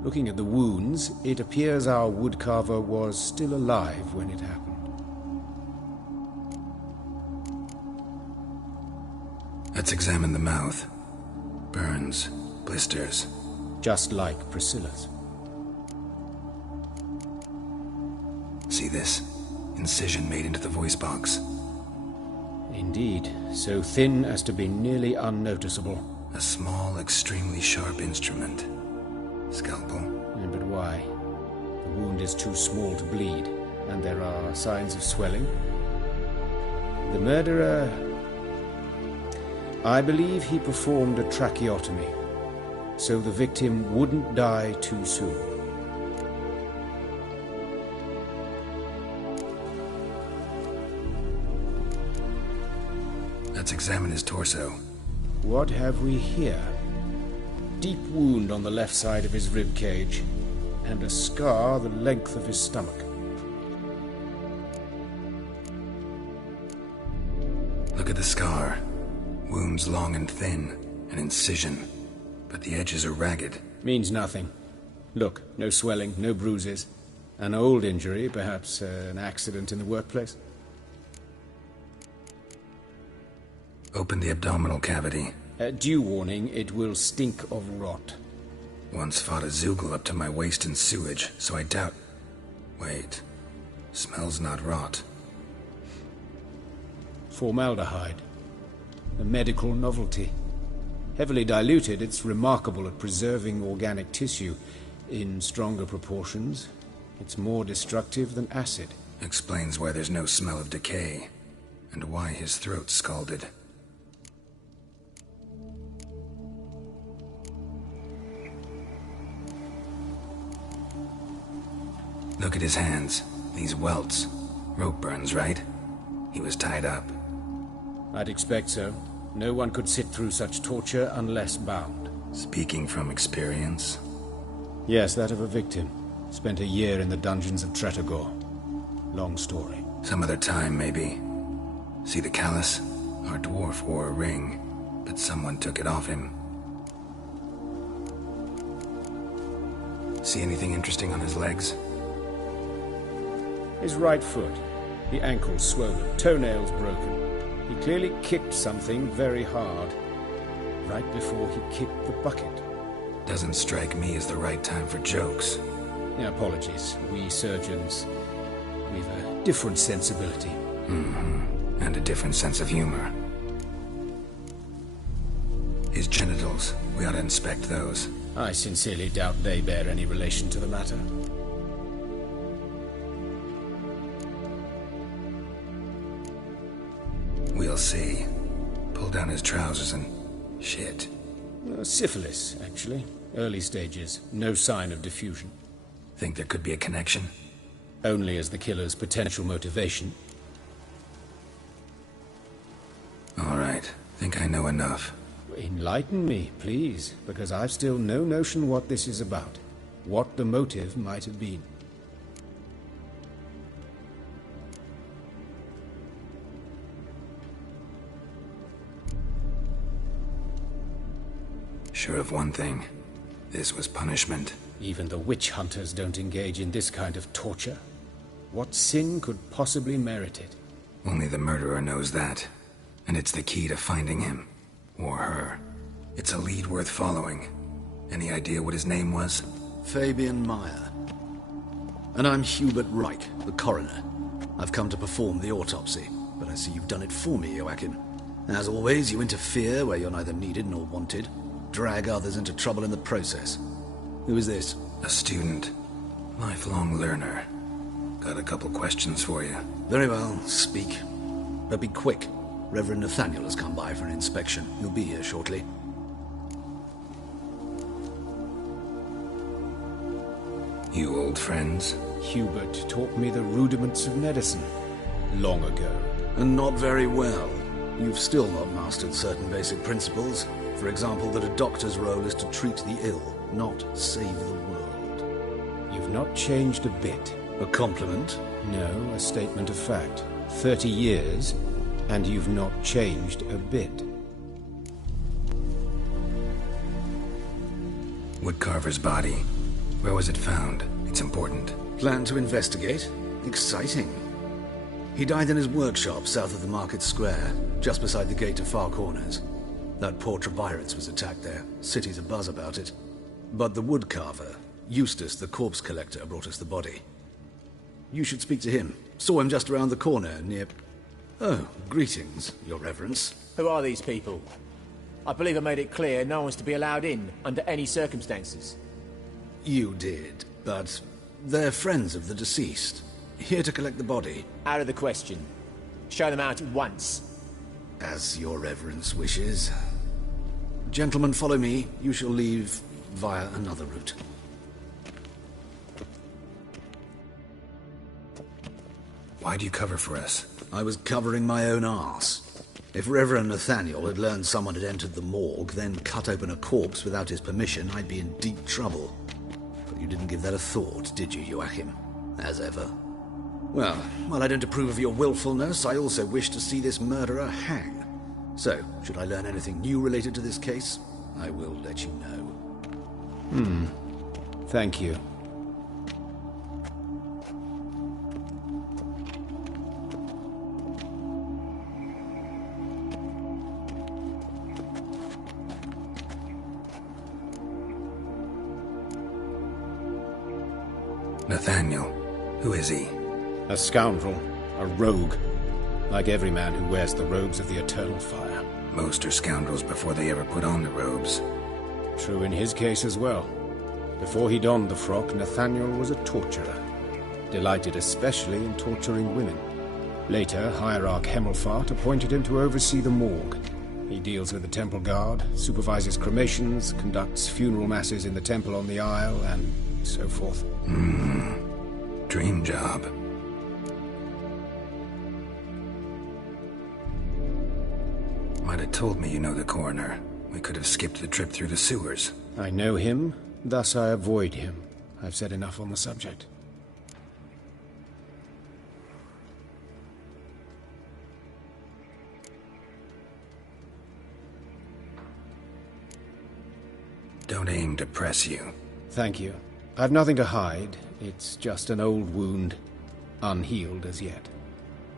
Looking at the wounds, it appears our woodcarver was still alive when it happened. Let's examine the mouth. Burns, blisters. Just like Priscilla's. See this? Incision made into the voice box. Indeed, so thin as to be nearly unnoticeable. A small, extremely sharp instrument. Scalpel. But why? The wound is too small to bleed, and there are signs of swelling. The murderer... I believe he performed a tracheotomy, so the victim wouldn't die too soon. Let's examine his torso. What have we here? Deep wound on the left side of his rib cage, and a scar the length of his stomach. Look at the scar. Wounds long and thin, an incision, but the edges are ragged. Means nothing. Look, no swelling, no bruises. An old injury, perhaps an accident in the workplace. Open the abdominal cavity. Due warning, it will stink of rot. Once fought a Zoogle up to my waist in sewage, so I doubt... Wait. Smells not rot. Formaldehyde. A medical novelty. Heavily diluted, it's remarkable at preserving organic tissue. In stronger proportions, it's more destructive than acid. Explains why there's no smell of decay, and why his throat's scalded. Look at his hands. These welts. Rope burns, right? He was tied up. I'd expect so. No one could sit through such torture unless bound. Speaking from experience? Yes, that of a victim. Spent a year in the dungeons of Tretogor. Long story. Some other time, maybe. See the callus? Our dwarf wore a ring, but someone took it off him. See anything interesting on his legs? His right foot. The ankle swollen, toenails broken. He clearly kicked something very hard, right before he kicked the bucket. Doesn't strike me as the right time for jokes. Apologies. We surgeons, we've a different sensibility. Mm-hmm. And a different sense of humor. His genitals, we ought to inspect those. I sincerely doubt they bear any relation to the matter. We'll see. Pull down his trousers and... shit. Syphilis, actually. Early stages. No sign of diffusion. Think there could be a connection? Only as the killer's potential motivation. All right. Think I know enough. Enlighten me, please, because I've still no notion what this is about. What the motive might have been. Sure of one thing. This was punishment. Even the witch hunters don't engage in this kind of torture. What sin could possibly merit it? Only the murderer knows that. And it's the key to finding him. Or her. It's a lead worth following. Any idea what his name was? Fabian Meyer. And I'm Hubert Reich, the coroner. I've come to perform the autopsy, but I see you've done it for me, Joachim. As always, you interfere where you're neither needed nor wanted. Drag others into trouble in the process. Who is this? A student. Lifelong learner. Got a couple questions for you. Very well, speak. But be quick. Reverend Nathaniel has come by for an inspection. He'll be here shortly. You old friends? Hubert taught me the rudiments of medicine. Long ago. And not very well. You've still not mastered certain basic principles. For example, that a doctor's role is to treat the ill, not save the world. You've not changed a bit. A compliment? No, a statement of fact. 30 years, and you've not changed a bit. Woodcarver's body. Where was it found? It's important. Plan to investigate? Exciting. He died in his workshop south of the market square, just beside the gate to Far Corners. That poor Trebirates was attacked there. City's abuzz about it. But the woodcarver, Eustace the corpse collector, brought us the body. You should speak to him. Saw him just around the corner near... Oh, greetings, Your Reverence. Who are these people? I believe I made it clear no one's to be allowed in, under any circumstances. You did, but they're friends of the deceased. Here to collect the body. Out of the question. Show them out at once. As Your Reverence wishes. Gentlemen, follow me. You shall leave via another route. Why'd you cover for us? I was covering my own arse. If Reverend Nathaniel had learned someone had entered the morgue, then cut open a corpse without his permission, I'd be in deep trouble. But you didn't give that a thought, did you, Joachim? As ever. Well, while I don't approve of your willfulness, I also wish to see this murderer hang. So, should I learn anything new related to this case, I will let you know. Thank you. Nathaniel. Who is he? A scoundrel. A rogue. Like every man who wears the robes of the eternal fire. Most are scoundrels before they ever put on the robes. True in his case as well. Before he donned the frock, Nathaniel was a torturer. Delighted especially in torturing women. Later, Hierarch Hemmelfart appointed him to oversee the morgue. He deals with the temple guard, supervises cremations, conducts funeral masses in the temple on the Isle, and so forth. Dream job. Might have told me you know the coroner. We could have skipped the trip through the sewers. I know him, thus I avoid him. I've said enough on the subject. Don't aim to press you. Thank you. I've nothing to hide. It's just an old wound, unhealed as yet.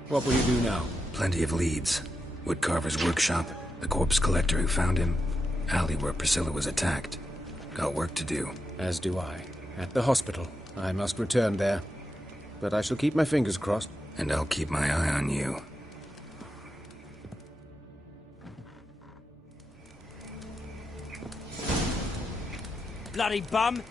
What will you do now? Plenty of leads. Woodcarver's workshop, the corpse collector who found him, alley where Priscilla was attacked. Got work to do. As do I. At the hospital. I must return there. But I shall keep my fingers crossed. And I'll keep my eye on you. Bloody bum!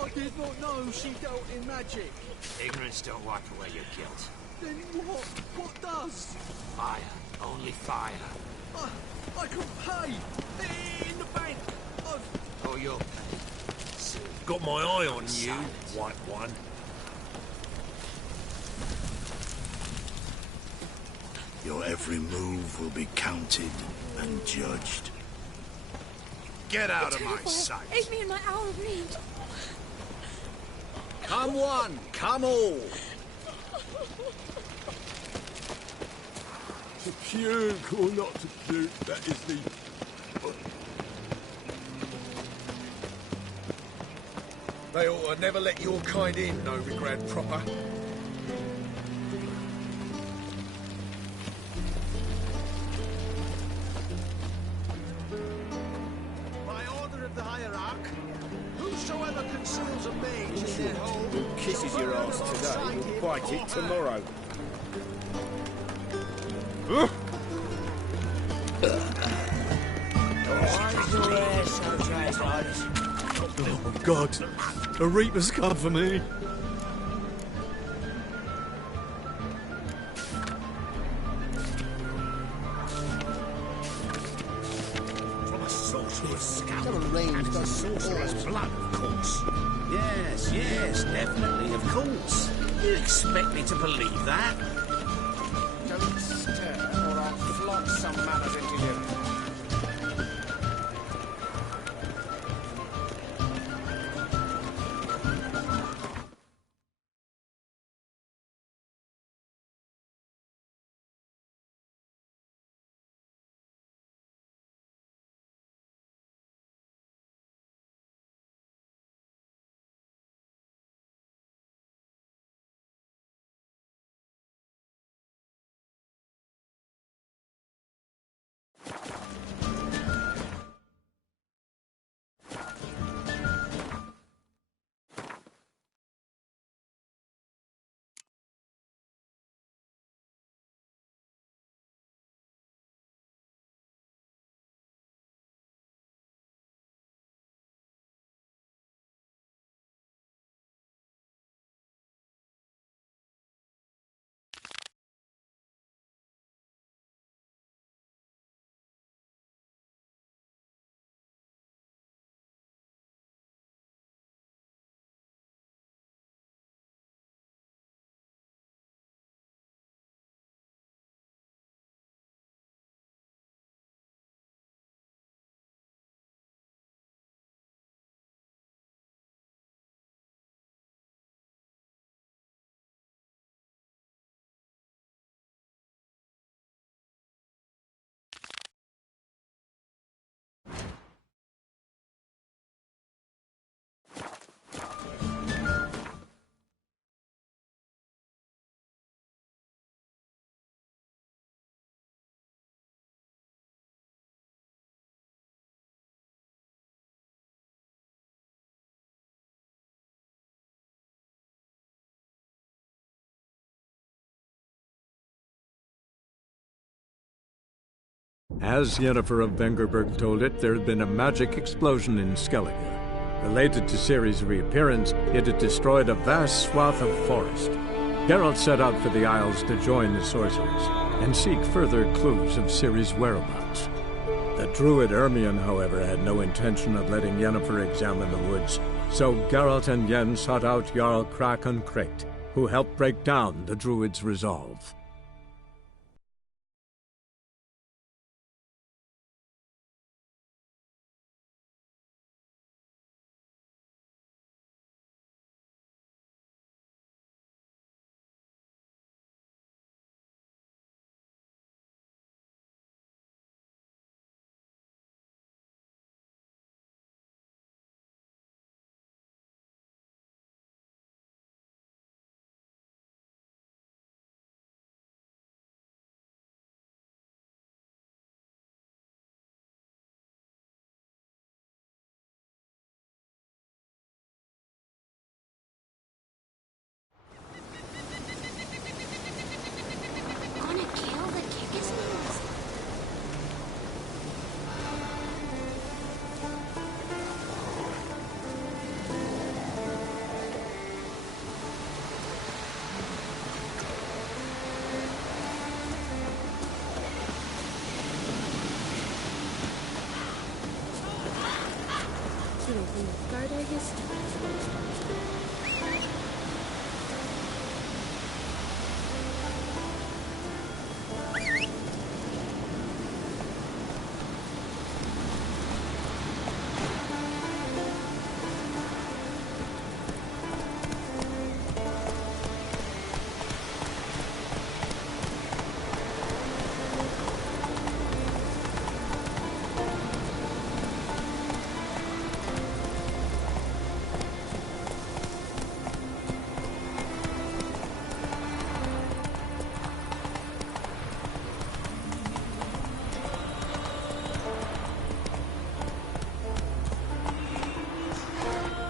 I did not know she dealt in magic. Ignorance don't wipe away your guilt. Then what? What does? Fire. Only fire. I can pay. In the bank. Oh, you'll pay. Soon. Got my eye on you, white one. Your every move will be counted and judged. Get out of my sight. Aid me in my hour of need. Come one, come all. To puke or not to puke, that is the... They ought to never let your kind in, Novigrad proper. By order of the Hierarch, whosoever conceals a mage in their home... Who kisses your ass today will bite it tomorrow. Oh my God, a Reaper's come for me. From a sorcerer's skull. And it's a sorcerer's blood, of course. Yes, definitely, of course. You expect me to believe that? Don't stir, or I'll flog some manners into you. As Yennefer of Vengerberg told it, there had been a magic explosion in Skellige. Related to Ciri's reappearance, it had destroyed a vast swath of forest. Geralt set out for the Isles to join the sorcerers and seek further clues of Ciri's whereabouts. The druid Ermion, however, had no intention of letting Yennefer examine the woods, so Geralt and Yen sought out Jarl Krakon Kreit, who helped break down the druid's resolve.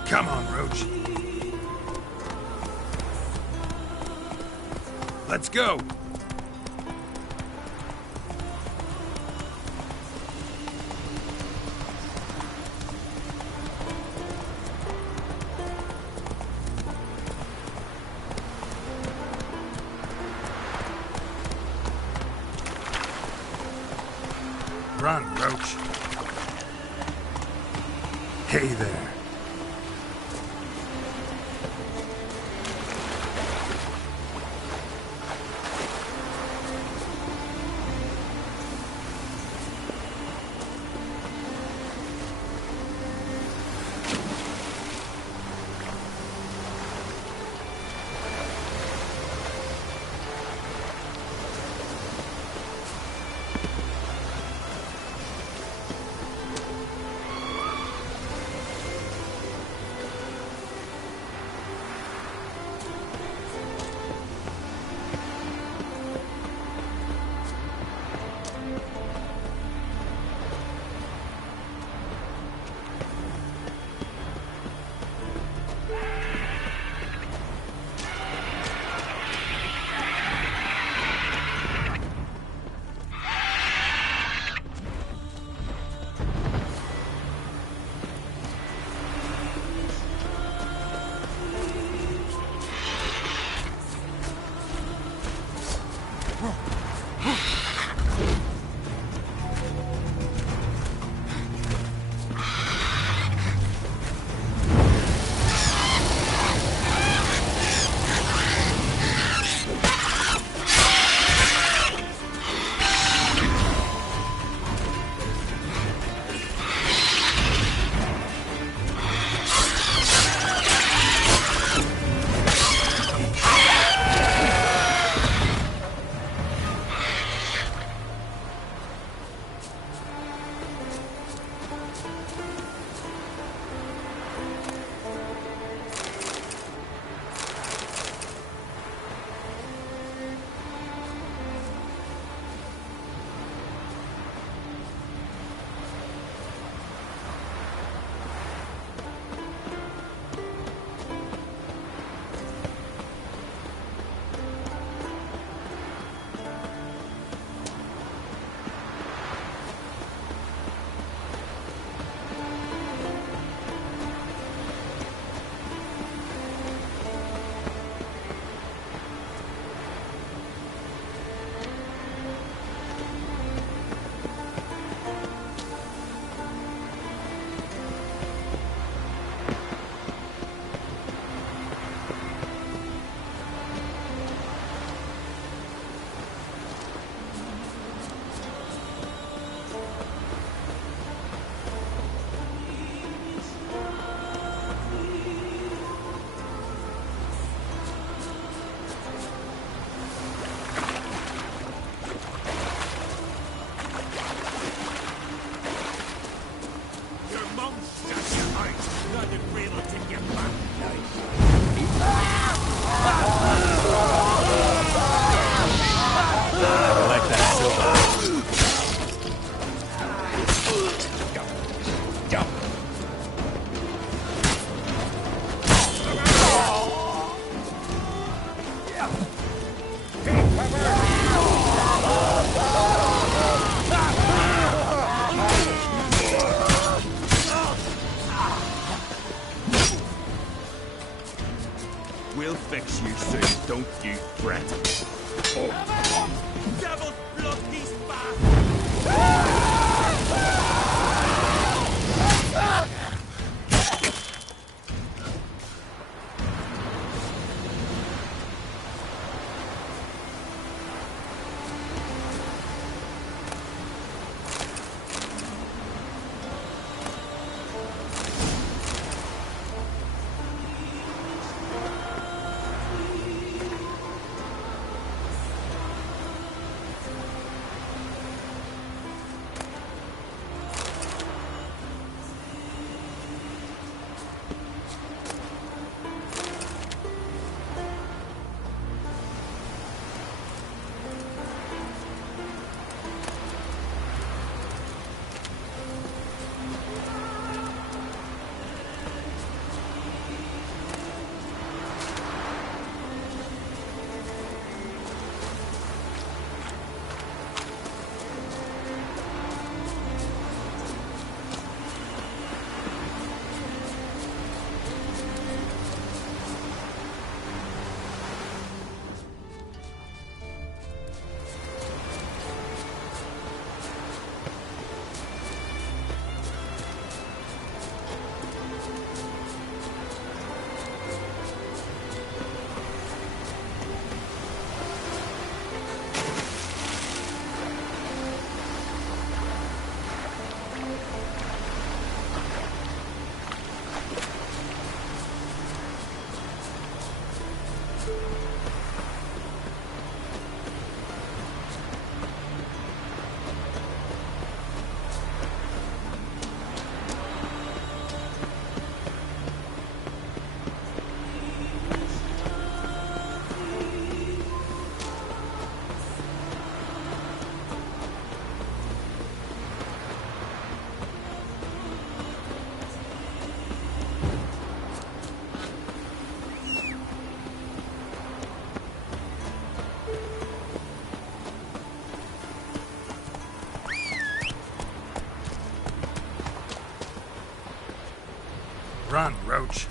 Come on, Roach. Let's go. Run, Roach. Hey there. We'll fix you soon, don't you fret. Devil's blood, he's back! Run, Roach.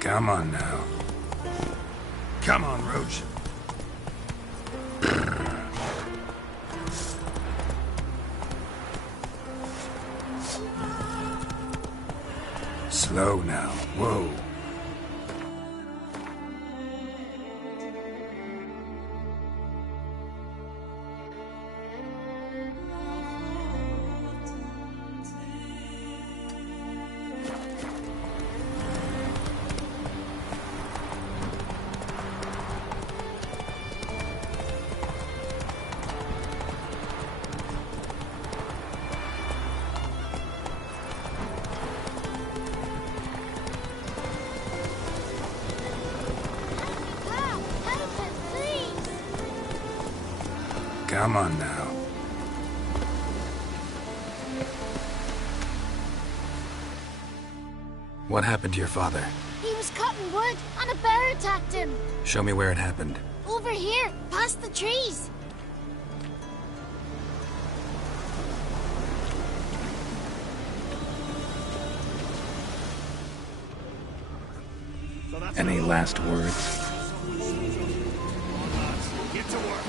Come on now. Come on, Roach. Slow now. Whoa. Come on now. What happened to your father? He was cutting wood, and a bear attacked him. Show me where it happened. Over here, past the trees. Any last words? Get to work.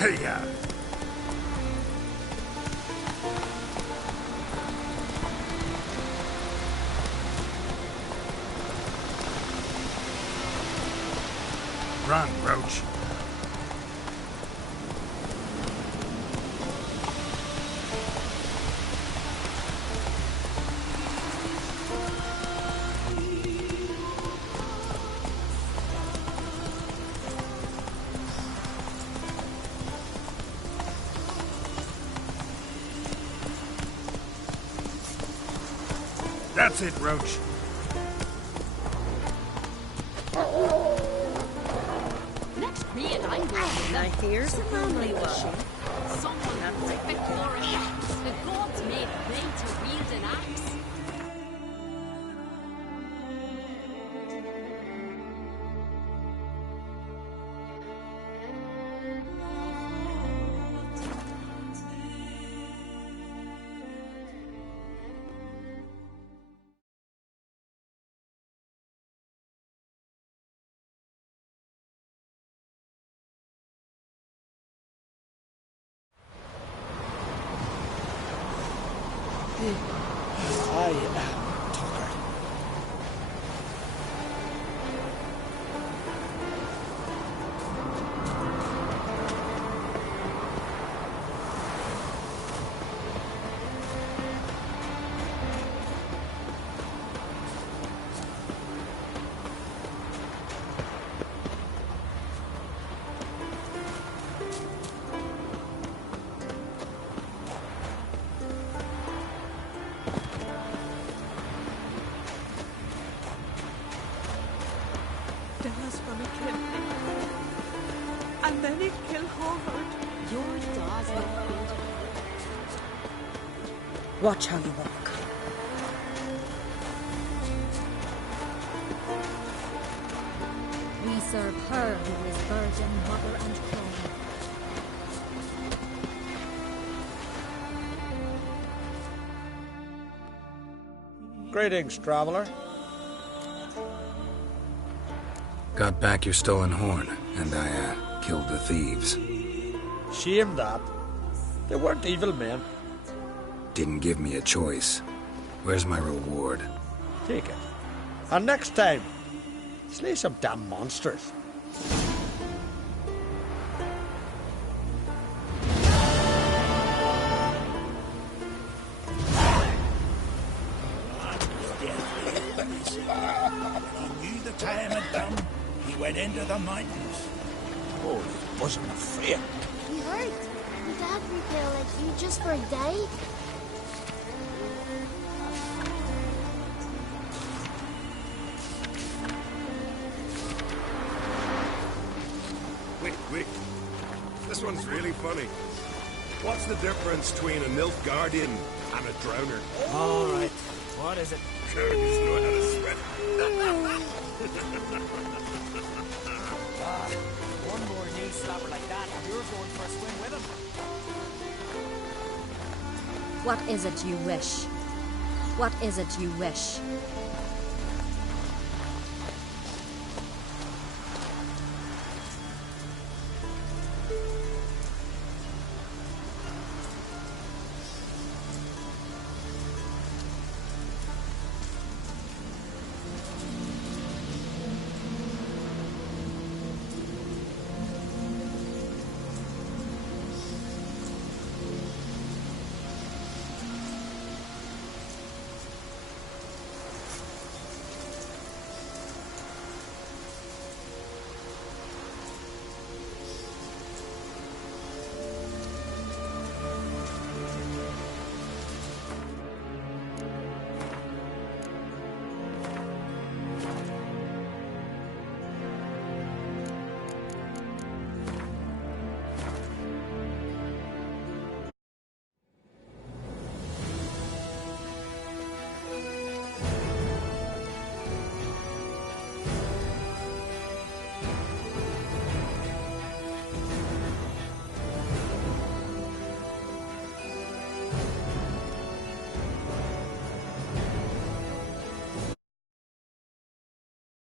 Hey-ya! Run, Roach. That's it, Roach. Next raid I'm going with Now here's the family one. someone who's fit for it. The gods made way to wield an axe. I am Tucker. Dad's gonna kill me. And then he'd kill Howard. Your dad's not good. Watch how you walk. We serve her who is virgin, mother, and crown. Greetings, traveler. Got back your stolen horn, and I, killed the thieves. Shame that. They weren't evil men. Didn't give me a choice. Where's my reward? Take it. And next time, slay some damn monsters. He knew the time had come. He went into the mountains. Oh, he wasn't afraid. You heard? Your dad repair like you just for a day? Wait. This one's really funny. What's the difference between a Nilf Guardian and a Drowner? All right. What is it? Drowns know how to swim. One more knee slapper like that, and you're going for a swim with him. What is it you wish? What is it you wish?